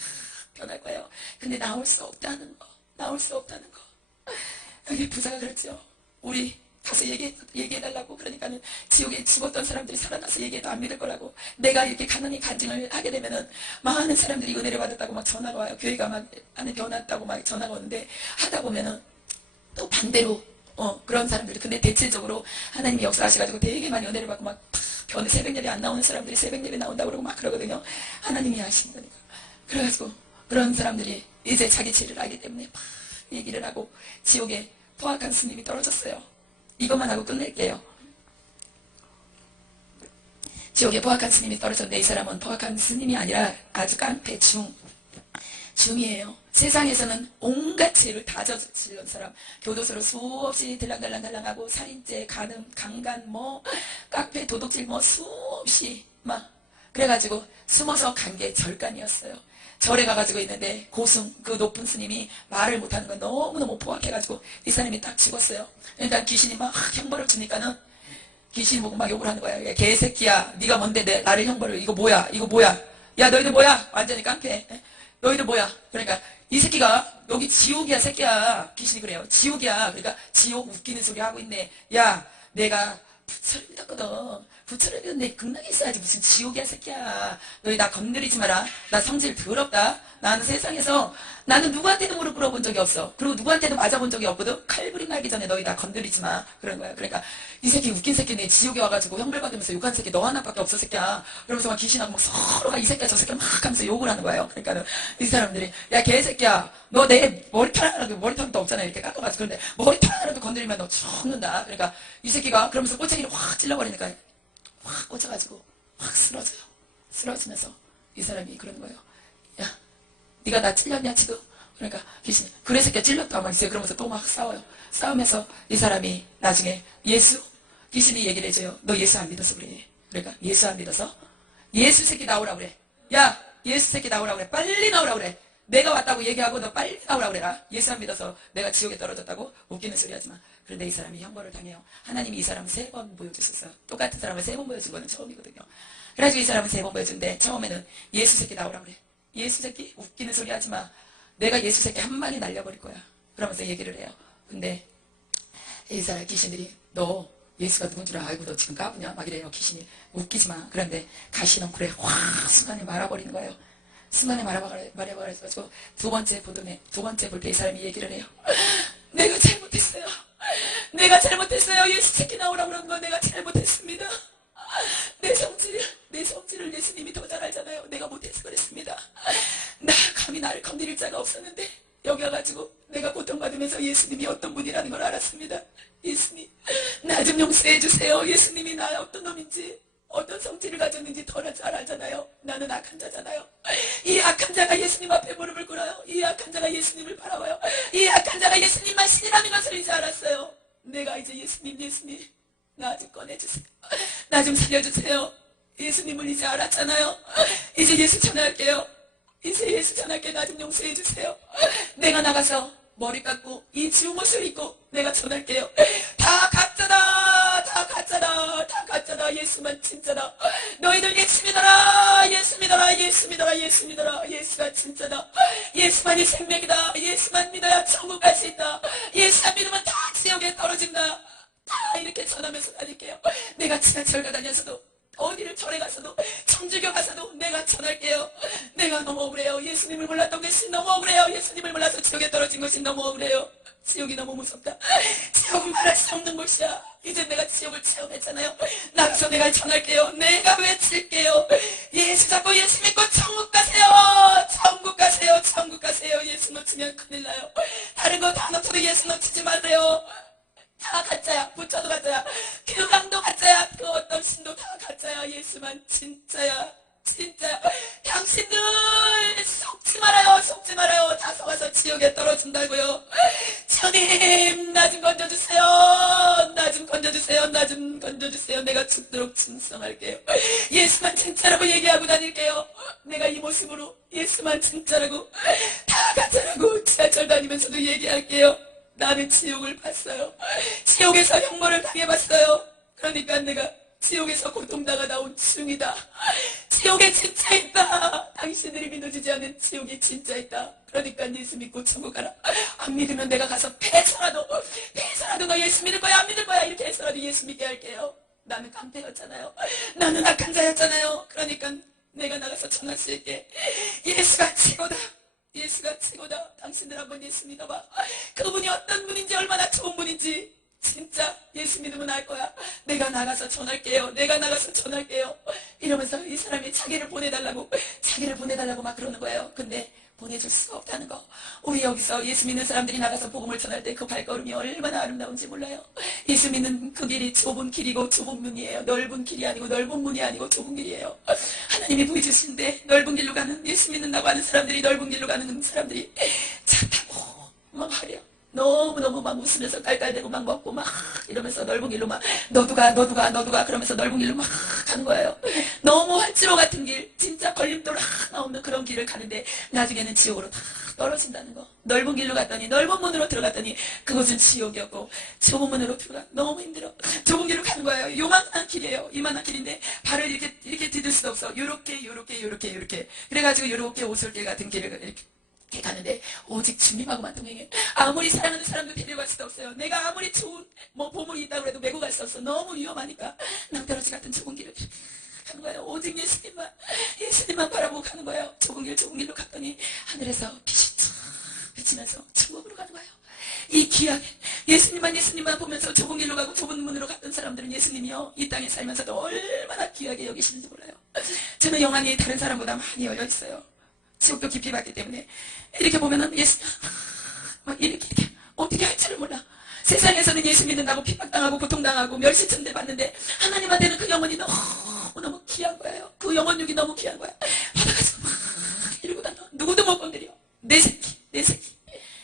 변할 거예요. 근데 나올 수 없다는 거. 여기 부사가 그랬죠. 우리 가서 얘기해달라고. 그러니까는 지옥에 죽었던 사람들이 살아나서 얘기해도 안 믿을 거라고. 내가 이렇게 가난히 간증을 하게 되면은 많은 사람들이 은혜를 받았다고 막 전화가 와요. 교회가 막 안에 변했다고 막 전화가 오는데, 하다 보면은 또 반대로 그런 사람들이. 근데 대체적으로 하나님이 역사하셔가지고 되게 많이 은혜를 받고 막 변해 새벽 예배 안 나오는 사람들이 새벽 예배 나온다고 그러고 막 그러거든요. 하나님이 하시는 거니까. 그래가지고 그런 사람들이 이제 자기 죄를 알기 때문에 막 얘기를 하고 지옥에 포악한 스님이 떨어졌어요. 이것만 하고 끝낼게요. 지옥에 포악한 스님이 떨어졌는데 이 사람은 포악한 스님이 아니라 아주 깡패 중이에요. 세상에서는 온갖 죄를 다 저지른 사람, 교도소로 수없이 들랑달랑하고 살인죄, 간음, 강간, 깡패, 도둑질 수없이 막 그래가지고 숨어서 간 게 절간이었어요. 절에 가가지고 있는데 고승, 그 높은 스님이 말을 못하는 건 너무너무 포악해가지고 이 사람이 딱 죽었어요. 그러니까 귀신이 막 형벌을 주니까는 귀신이 보고 막 욕을 하는 거야. 야, 개새끼야, 네가 뭔데 나를 형벌을, 이거 뭐야. 야, 너희들 뭐야. 완전히 깡패. 너희들 뭐야. 그러니까 이 새끼가 여기 지옥이야 새끼야. 귀신이 그래요. 지옥이야. 그러니까 지옥 웃기는 소리 하고 있네. 야, 내가 소리 믿었거든. 부처라면 내 극락에 있어야지 무슨 지옥이야 새끼야. 너희 나 건드리지 마라. 나 성질 더럽다. 나는 세상에서 나는 누구한테도 무릎 꿇어본 적이 없어. 그리고 누구한테도 맞아본 적이 없거든. 칼부림 하기 전에 너희 나 건드리지 마. 그런 거야. 그러니까 이 새끼 웃긴 새끼네. 지옥에 와가지고 형벌 받으면서 욕한 새끼 너 하나밖에 없어 새끼야. 그러면서 막 귀신하고 막 서로가 이 새끼야 저 새끼야 막 하면서 욕을 하는 거예요. 그러니까 이 사람들이 야 개새끼야 너 내 머리털 하나라도 머리털도 없잖아 이렇게 깎아가지고. 그런데 머리털 하나라도 건드리면 너 죽는다. 그러니까 이 새끼가 그러면서 꼬챙이를 확 찔러버리니까 확 꽂혀가지고 확 쓰러져요. 쓰러지면서 이 사람이 그러는 거예요. 야 네가 나 찔렸냐 지금? 그러니까 귀신이 그래 새끼야 찔렸다 막 이제 그러면서 또 막 싸워요. 싸우면서 이 사람이 나중에 예수 귀신이 얘기를 해줘요. 너 예수 안 믿어서 그래. 그러니까 예수 안 믿어서 예수 새끼 나오라 그래. 야 예수 새끼 나오라 그래. 빨리 나오라 그래. 내가 왔다고 얘기하고 너 빨리 나오라 그래라. 예수 안 믿어서 내가 지옥에 떨어졌다고 웃기는 소리 하지 마. 그런데 이 사람이 형벌을 당해요. 하나님이 이 사람을 3번 보여주셨어요. 똑같은 사람을 3번 보여준 거는 처음이거든요. 그래가지고 이 사람은 3번 보여준데 처음에는 예수 새끼 나오라 그래. 예수 새끼 웃기는 소리 하지 마. 내가 예수 새끼 한 방에 날려버릴 거야. 그러면서 얘기를 해요. 근데 이 사람 귀신들이 너 예수가 누군 줄 알고 너 지금 까부냐? 막 이래요. 귀신이 웃기지 마. 그런데 가시넝쿨에 확 순간에 말아버리는 거예요. 순간에 말아버려가지고 두 번째 볼 때 이 사람이 얘기를 해요. 내가 잘못했어요. 내가 잘못했어요. 예수 새끼 나오라고 그런 거 내가 잘못했습니다. 내 성질을 예수님이 더 잘 알잖아요. 내가 못해서 그랬습니다. 나 감히 나를 건드릴 자가 없었는데 여기 와가지고 내가 고통받으면서 예수님이 어떤 분이라는 걸 알았습니다. 예수님 나 좀 용서해 주세요. 예수님이 나 어떤 놈인지 어떤 성질을 가졌는지 더 잘 알잖아요. 나는 악한 자잖아요. 이 악한 자가 예수님 앞에 무릎을 꿇어요. 이 악한 자가 예수님을 바라봐요. 이 악한 자가 예수님만 신이라는 것을 이제 알았어요. 내가 이제 예수님 나 좀 꺼내주세요. 나 좀 살려주세요. 예수님을 이제 알았잖아요. 이제 예수 전할게요. 이제 예수 전할게. 나 좀 용서해주세요. 내가 나가서 머리 깎고 이 지운 옷을 입고 내가 전할게요. 다 가짜다. 다 가짜다. 다 가짜다. 예수만 진짜다. 너희들 예수 믿어라. 예수 믿어라. 예수 믿어라. 예수 믿어라. 예수가 진짜다. 예수만이 생명이다. 예수만 믿어야 천국 갈 수 있다. 예수 안 믿으면 다 지옥에 떨어진다. 다 이렇게 전하면서 다닐게요. 내가 지하철 가다녀서도 어디를 절에 가서도 청주교 가서도 내가 전할게요. 내가 너무 억울해요. 예수님을 몰랐던 것이 너무 억울해요. 예수님을 몰라서 지옥에 떨어진 것이 너무 억울해요. 지옥이 너무 무섭다. 지옥은 말할 수 없는 곳이야. 이제 내가 지옥을 체험했잖아요. 나가서 내가 전할게요. 내가 외칠게요. 예수 잡고 예수 믿고 천국 가세요. 천국 가세요. 천국 가세요. 예수 놓치면 큰일 나요. 다른 거 다 놓쳐도 예수 놓치지 마세요. 다 가짜야. 부처도 가짜야. 교강도 가짜야. 그 어떤 신도 다 가짜야. 예수만 진짜야. 진짜야. 당신들 속지 말아요. 속지 말아요. 다 속아서 지옥에 떨어진다고요. 주님 나 좀 건져주세요. 나 좀 건져주세요. 나 좀 건져주세요. 내가 죽도록 충성할게요. 예수만 진짜라고 얘기하고 다닐게요. 내가 이 모습으로 예수만 진짜라고 다 가짜라고 지하철 다니면서도 얘기할게요. 나는 지옥을 봤어요. 지옥에서 형벌을 당해봤어요. 그러니까 내가 지옥에서 고통당하다 온 중이다. 지옥에 진짜 있다. 당신들이 믿어주지 않는 지옥이 진짜 있다. 그러니까 예수 믿고 천국 가라. 안 믿으면 내가 가서 패서라도 너 예수 믿을 거야 안 믿을 거야 이렇게 해서라도 예수 믿게 할게요. 나는 깡패였잖아요. 나는 악한 자였잖아요. 그러니까 내가 나가서 전할 수 있게 예수가 최고다. 예수가 최고다. 당신들 한번 예수 믿어봐. 그분이 어떤 분인지 얼마나 좋은 분인지 진짜 예수 믿으면 알 거야. 내가 나가서 전할게요. 내가 나가서 전할게요. 이러면서 이 사람이 자기를 보내달라고 막 그러는 거예요. 근데 보내줄 수가 없다는 거. 우리 여기서 예수 믿는 사람들이 나가서 복음을 전할 때 그 발걸음이 얼마나 아름다운지 몰라요. 예수 믿는 그 길이 좁은 길이고 좁은 문이에요. 넓은 길이 아니고 넓은 문이 아니고 좁은 길이에요. 하나님이 보여주신데 넓은 길로 가는 예수 믿는다고 하는 사람들이 넓은 길로 가는 사람들이 차 타고 막 하려. 너무너무 막 웃으면서 깔깔대고 막 먹고 막 이러면서 넓은 길로 막 너도 가 그러면서 넓은 길로 막 가는 거예요. 너무 활주로 같은 길 진짜 걸림돌 하나 없는 그런 길을 가는데 나중에는 지옥으로 다 떨어진다는 거. 넓은 길로 갔더니 넓은 문으로 들어갔더니 그곳은 지옥이었고 좁은 문으로 들어가 너무 힘들어. 좁은 길로 가는 거예요. 요만한 길이에요. 이만한 길인데 발을 이렇게 디딜 수도 없어. 요렇게 그래가지고 요렇게 오솔길 같은 길을 이렇게 가는데 오직 주님하고만 동행해. 아무리 사랑하는 사람도 데려갈 수도 없어요. 내가 아무리 좋은 보물이 있다고 해도 메고 갈 수 없어. 너무 위험하니까 낭떠러지 같은 좁은 길을 가는 거예요. 오직 예수님만 바라보고 가는 거예요. 좁은 길로 갔더니 하늘에서 빛이 쫙 비치면서 천국으로 가는 거예요. 이 귀하게 예수님만 보면서 좁은 길로 가고 좁은 문으로 갔던 사람들은 예수님이요, 이 땅에 살면서도 얼마나 귀하게 여기시는지 몰라요. 저는 영안이 다른 사람보다 많이 열려 있어요. 지옥도 깊이 봤기 때문에. 이렇게 보면은 예수님 막 이렇게 어떻게 할 줄을 몰라. 세상에서는 예수 믿는다고 핍박당하고 고통당하고 멸시천대 받는데 하나님한테는 그 영혼이 너무 귀한 거예요. 그 영혼육이 너무 귀한 거야. 받아가지고 막 이러고 다녀. 누구도 못 건드려. 내 새끼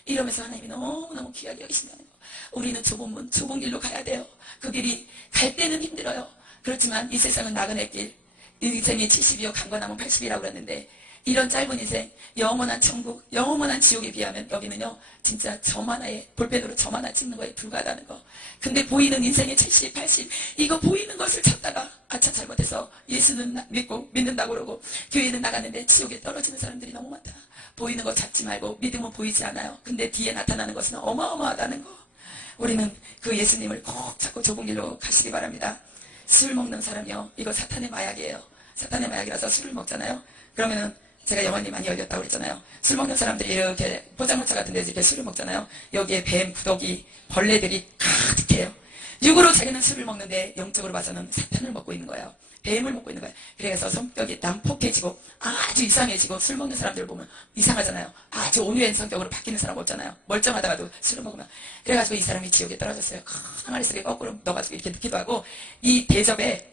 이러면서 하나님이 너무너무 귀하게 여기신다는 거. 우리는 좁은 길로 가야 돼요. 그 길이 갈 때는 힘들어요. 그렇지만 이 세상은 나그네 길, 인생이 70이요 강건하면 80이라고 그랬는데, 이런 짧은 인생, 영원한 천국, 영원한 지옥에 비하면 여기는요, 진짜 점 하나에, 볼펜으로 점 하나 찍는 거에 불과하다는 거. 근데 보이는 인생의 70, 80, 이거 보이는 것을 찾다가, 아차, 잘못해서 예수는 믿는다고 그러고, 교회는 나갔는데 지옥에 떨어지는 사람들이 너무 많다. 보이는 거 찾지 말고, 믿음은 보이지 않아요. 근데 뒤에 나타나는 것은 어마어마하다는 거. 우리는 그 예수님을 꼭 찾고 좁은 길로 가시기 바랍니다. 술 먹는 사람이요, 이거 사탄의 마약이에요. 사탄의 마약이라서 술을 먹잖아요. 그러면은, 제가 영혼이 많이 열렸다고 그랬잖아요. 술 먹는 사람들이 이렇게 포장마차 같은 데서 이렇게 술을 먹잖아요. 여기에 뱀, 구더기, 벌레들이 가득해요. 육으로 자기는 술을 먹는데 영적으로 봐서는 사탄을 먹고 있는 거예요. 뱀을 먹고 있는 거예요. 그래서 성격이 난폭해지고 아주 이상해지고, 술 먹는 사람들 보면 이상하잖아요. 아주 온유한 성격으로 바뀌는 사람 없잖아요. 멀쩡하다가도 술을 먹으면. 그래가지고 이 사람이 지옥에 떨어졌어요. 항아리 속에 거꾸로 넣어가지고 이렇게 넣기도 하고, 이 대접에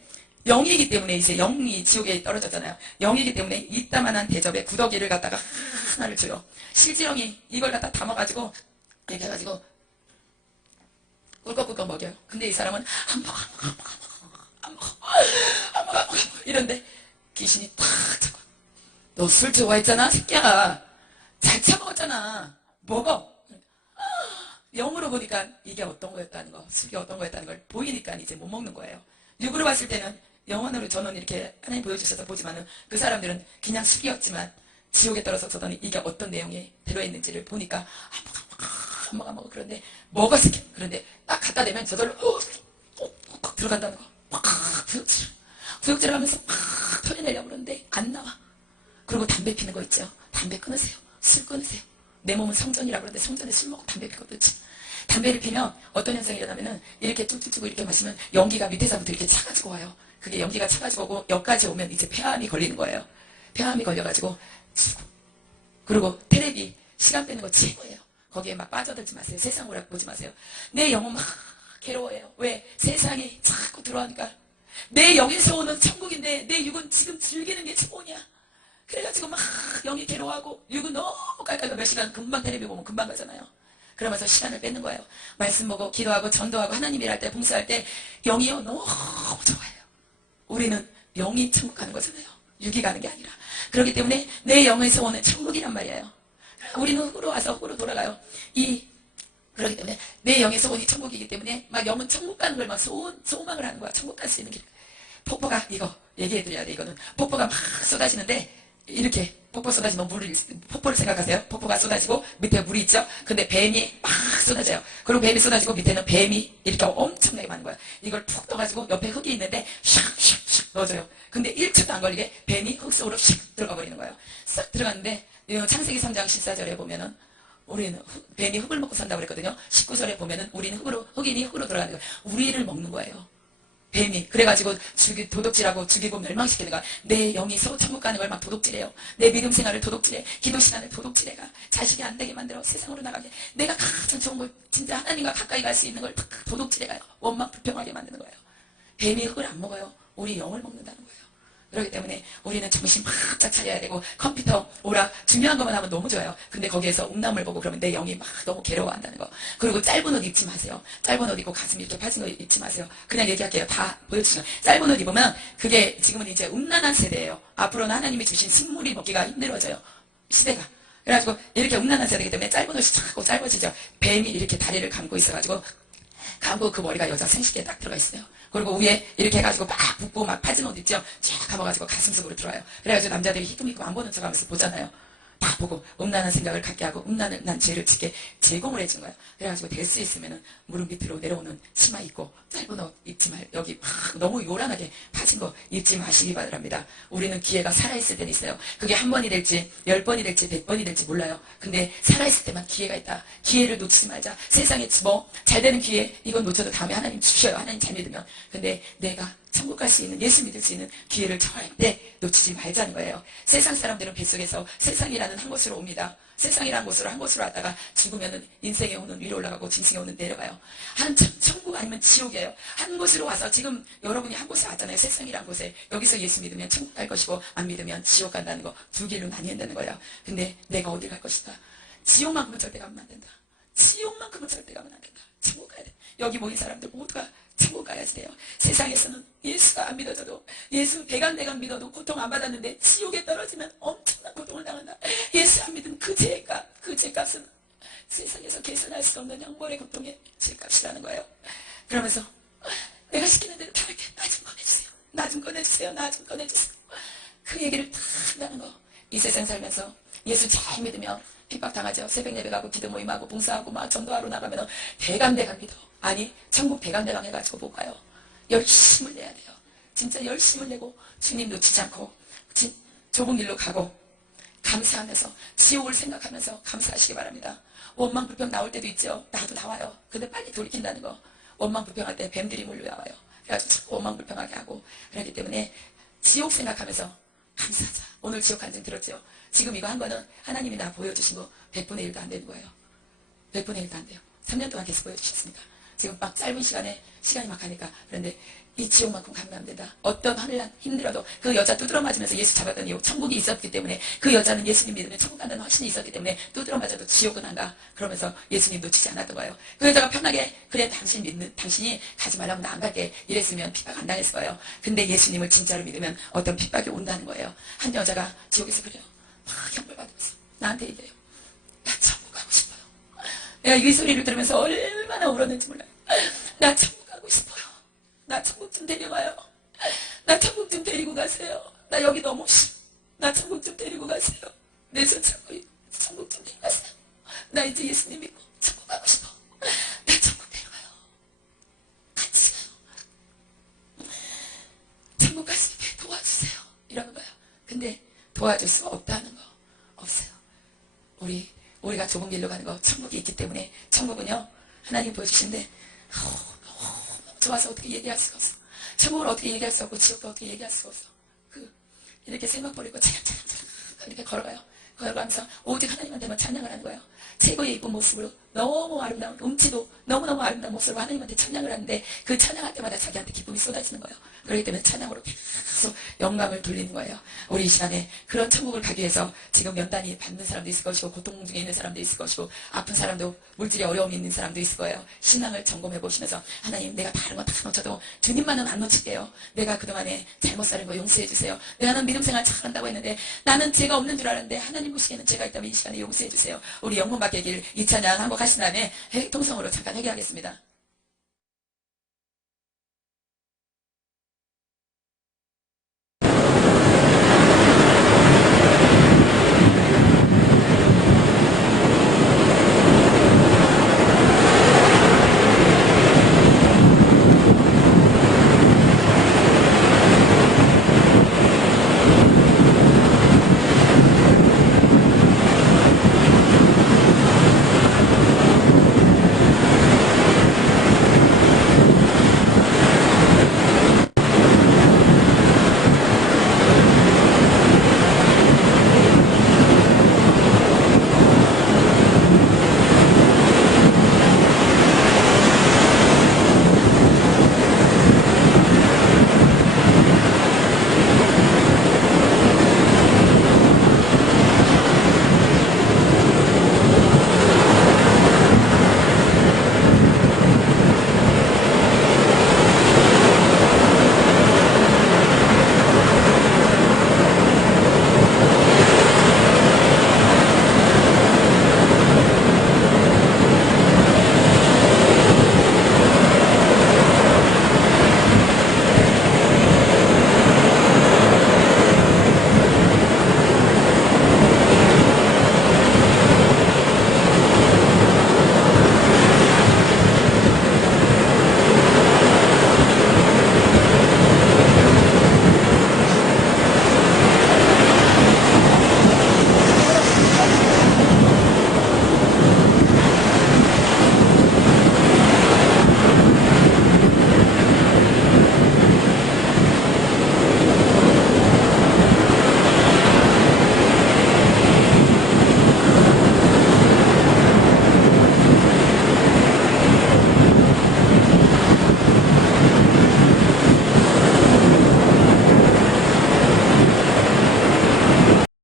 영이기 때문에, 이제 영이 지옥에 떨어졌잖아요. 영이기 때문에 이따만한 대접에 구더기를 갖다가 하나를 줘요. 실지렁이 이걸 갖다 담아가지고 이렇게 해가지고 꿀꺽꿀꺽 먹여요. 근데 이 사람은 안 먹어 이런데 귀신이 탁 잡고, 너 술 좋아했잖아 새끼야, 잘 처먹었잖아, 먹어. 영으로 보니까 이게 어떤 거였다는 거, 술이 어떤 거였다는 걸 보이니까 이제 못 먹는 거예요. 육으로 봤을 때는, 영원으로 저는 이렇게 하나님 보여주셔서 보지만은 그 사람들은 그냥 술이었지만 지옥에 떨어져서더니 이게 어떤 내용이 들어있는지를 보니까 안 먹어 그런데 먹었을 게, 그런데 딱 갖다 대면 저절로 들어간다는 거. 구역질을 하면서 털어내려고 그러는데 안 나와. 그리고 담배 피는 거 있죠. 담배 끊으세요. 술 끊으세요. 내 몸은 성전이라고 그러는데 성전에 술 먹고 담배 피거든. 담배를 피면 어떤 현상이 일어나면은 이렇게 쭉쭉쭉 이렇게 마시면 연기가 밑에서부터 이렇게 차가지고 와요. 그게 연기가 차가지고 오고 여기까지 오면 이제 폐암이 걸리는 거예요. 폐암이 걸려가지고 죽고. 그리고 테레비 시간 빼는 거 최고예요. 거기에 막 빠져들지 마세요. 세상 오락 보지 마세요. 내 영혼 막 괴로워해요. 왜? 세상이 자꾸 들어오니까. 내 영에서 오는 천국인데 내 육은 지금 즐기는 게 소원이야. 그래가지고 막 영이 괴로워하고, 육은 너무 깔깔깔 몇 시간 금방 테레비 보면 금방 가잖아요. 그러면서 시간을 뺏는 거예요. 말씀 보고 기도하고 전도하고 하나님 일할 때, 봉사할 때 영이요 너무 좋아해요. 우리는 영이 천국 가는 거잖아요. 육이 가는 게 아니라. 그렇기 때문에 내 영에서 오는 천국이란 말이에요. 우리는 흙으로 와서 흙으로 돌아가요. 그렇기 때문에 내 영에서 오니 천국이기 때문에 막 영은 천국 가는 걸 막 소망을 하는 거야. 천국 갈 수 있는 길. 폭포가, 이거 얘기해드려야 돼. 이거는 폭포가 막 쏟아지는데, 이렇게 폭포 쏟아지면 폭포를 생각하세요. 폭포가 쏟아지고 밑에 물이 있죠. 근데 뱀이 막 쏟아져요. 그리고 뱀이 쏟아지고 밑에는 뱀이 이렇게 엄청나게 많은 거야. 이걸 푹 떠가지고 옆에 흙이 있는데 샥샥샥 넣어줘요. 근데 1초도 안 걸리게 뱀이 흙 속으로 샥 들어가 버리는 거예요. 싹 들어갔는데, 창세기 3장 14절에 보면은 우리는 뱀이 흙을 먹고 산다고 그랬거든요. 19절에 보면은 우리는 흑인이 흙으로 들어가는 거예요. 우리를 먹는 거예요. 뱀이. 그래가지고 도둑질하고 죽이고 멸망시키는 거야. 내 영이 천국 가는 걸 막 도둑질해요. 내 믿음 생활을 도둑질해. 기도 시간을 도둑질해가. 자식이 안 되게 만들어. 세상으로 나가게. 내가 가장 좋은 걸, 진짜 하나님과 가까이 갈 수 있는 걸 도둑질해가요. 원망 불평하게 만드는 거예요. 뱀이 흙을 안 먹어요. 우리 영을 먹는다는 거예요. 그렇기 때문에 우리는 정신 바짝 차려야 되고, 컴퓨터, 오락, 중요한 것만 하면 너무 좋아요. 근데 거기에서 음란물 보고 그러면 내 영이 막 너무 괴로워한다는 거. 그리고 짧은 옷 입지 마세요. 짧은 옷 입고 가슴 이렇게 파진 거 입지 마세요. 그냥 얘기할게요. 다 보여주시면. 짧은 옷 입으면 그게 지금은 이제 음란한 세대예요. 앞으로는 하나님이 주신 식물이 먹기가 힘들어져요. 시대가. 그래가지고 이렇게 음란한 세대이기 때문에 짧은 옷이 자꾸 짧아지죠. 뱀이 이렇게 다리를 감고 있어가지고, 감고 그 머리가 여자 생식기에 딱 들어가 있어요. 그리고 위에 이렇게 해가지고 막 붓고 막 파진 옷 있죠? 쫙 감아가지고 가슴 속으로 들어와요. 그래가지고 남자들이 희끔희끔 안 보는 척 하면서 보잖아요. 다 보고 음란한 생각을 갖게 하고 음란한 죄를 짓게 제공을 해준 거예요. 그래가지고 될 수 있으면 무릎 밑으로 내려오는 치마 입고 짧은 옷 입지 말, 여기 막 너무 요란하게 파진 거 입지 마시기 바랍니다. 우리는 기회가 살아있을 때는 있어요. 그게 한 번이 될지 10번이 될지 100번이 될지 몰라요. 근데 살아있을 때만 기회가 있다. 기회를 놓치지 말자. 세상에 뭐 잘 되는 기회 이건 놓쳐도 다음에 하나님 주셔요. 하나님 잘 믿으면. 근데 내가 천국 갈 수 있는, 예수 믿을 수 있는 기회를 절대 놓치지 말자는 거예요. 세상 사람들은 뱃속에서 세상이라는 한 곳으로 옵니다. 세상이라는 곳으로 한 곳으로 왔다가 죽으면은 인생에 오는 위로 올라가고 짐승에 오는 내려가요. 천국 아니면 지옥이에요. 한 곳으로 와서 지금 여러분이 한 곳에 왔잖아요. 세상이라는 곳에. 여기서 예수 믿으면 천국 갈 것이고 안 믿으면 지옥 간다는 거 두 길로 나뉜다는 거예요. 근데 내가 어디 갈 것이다. 지옥만큼은 절대 가면 안 된다. 지옥만큼은 절대 가면 안 된다. 천국 가야 돼. 여기 모인 사람들 모두가 천국 가야지 돼요. 세상에서는 예수가 안 믿어져도 예수 대강대강 믿어도 고통 안 받았는데 지옥에 떨어지면 엄청난 고통을 당한다. 예수 안 믿은 그 죄값, 그 죄값은 세상에서 계산할 수 없는 영벌의 고통의 죄값이라는 거예요. 그러면서 내가 시키는 대로 다 이렇게 나 좀 꺼내주세요. 나 좀 꺼내주세요. 나 좀 꺼내주세요. 그 얘기를 다 한다는 거. 이 세상 살면서 예수 잘 믿으면 핍박당하죠. 새벽 예배 가고 기도 모임하고 봉사하고 막 전도하러 나가면 대강대강 믿어. 아니 천국 대강대강 해가지고 못 가요. 열심을 내야 돼요. 진짜 열심을 내고 주님 놓치지 않고 좁은 길로 가고 감사하면서 지옥을 생각하면서 감사하시기 바랍니다. 원망 불평 나올 때도 있죠. 나도 나와요. 근데 빨리 돌이킨다는 거. 원망 불평할 때 뱀들이 몰려와요. 그래가지고 자꾸 원망 불평하게 하고 그렇기 때문에 지옥 생각하면서 감사하자. 오늘 지옥 간증 들었죠. 지금 이거 한 거는 하나님이 나 보여주신 거 100분의 1도 안 되는 거예요. 100분의 1도 안 돼요. 3년 동안 계속 보여주셨으니까. 지금 막 짧은 시간에 시간이 막 가니까. 그런데 이 지옥만큼 가면 안 된다. 어떤 하늘난 힘들어도 그 여자 두드러 맞으면서 예수 잡았던 이유 천국이 있었기 때문에 그 여자는 예수님 믿으면 천국 간다는 확신이 있었기 때문에 두드러 맞아도 지옥은 안 가. 그러면서 예수님 놓치지 않았던 거예요. 그 여자가 편하게 그래 당신이 가지 말라면 나 안 갈게 이랬으면 핍박 안 당했을 거예요. 근데 예수님을 진짜로 믿으면 어떤 핍박이 온다는 거예요. 한 여자가 지옥에서 그래요. 막 형벌 받으면서 나한테 얘기해요. 나 천국 가고 싶어요. 내가 이 소리를 들으면서 얼마나 울었는지 몰라요. 나 천국 가고 싶어요. 나 천국 좀 데려가요. 나 천국 좀 데리고 가세요. 나 여기 너무 싫어. 나 천국 좀 데리고 가세요. 내 손 잡고 천국 좀 데리고 가세요. 나 이제 예수님 믿고 천국 가고 싶어. 나 천국 데려가요. 같이 가요. 천국 갈 수 있게 도와주세요. 이러는 거예요. 근데 도와줄 수 없다는 거 없어요. 우리가 좁은 길로 가는 거 천국이 있기 때문에 천국은요 하나님 보여주시는데 너무 좋아서 어떻게 얘기할 수가 없어. 천국을 어떻게 얘기할 수 없고 지옥도 어떻게 얘기할 수가 없어. 이렇게 생각 버리고 찬양 이렇게 걸어가요. 걸어가면서 오직 하나님한테만 찬양을 하는 거예요. 최고의 이쁜 모습으로 너무 아름다운 음치도 너무너무 아름다운 모습으로 하나님한테 찬양을 하는데 그 찬양할 때마다 자기한테 기쁨이 쏟아지는 거예요. 그렇기 때문에 찬양으로 계속 영광을 돌리는 거예요. 우리 이 시간에 그런 천국을 가기 위해서 지금 연단이 받는 사람도 있을 것이고 고통 중에 있는 사람도 있을 것이고 아픈 사람도 물질에 어려움이 있는 사람도 있을 거예요. 신앙을 점검해 보시면서 하나님 내가 다른 거 다 놓쳐도 주님만은 안 놓칠게요. 내가 그동안에 잘못 살은 거 용서해 주세요. 내가 믿음 생활 잘한다고 했는데 나는 죄가 없는 줄 알았는데 하나님 보시기에는 죄가 있다면 이 시간에 용서해 주세요. 우리 영문 받게 길 이 찬양 한곡 하신 다음에 통성으로 잠깐 회개하겠습니다.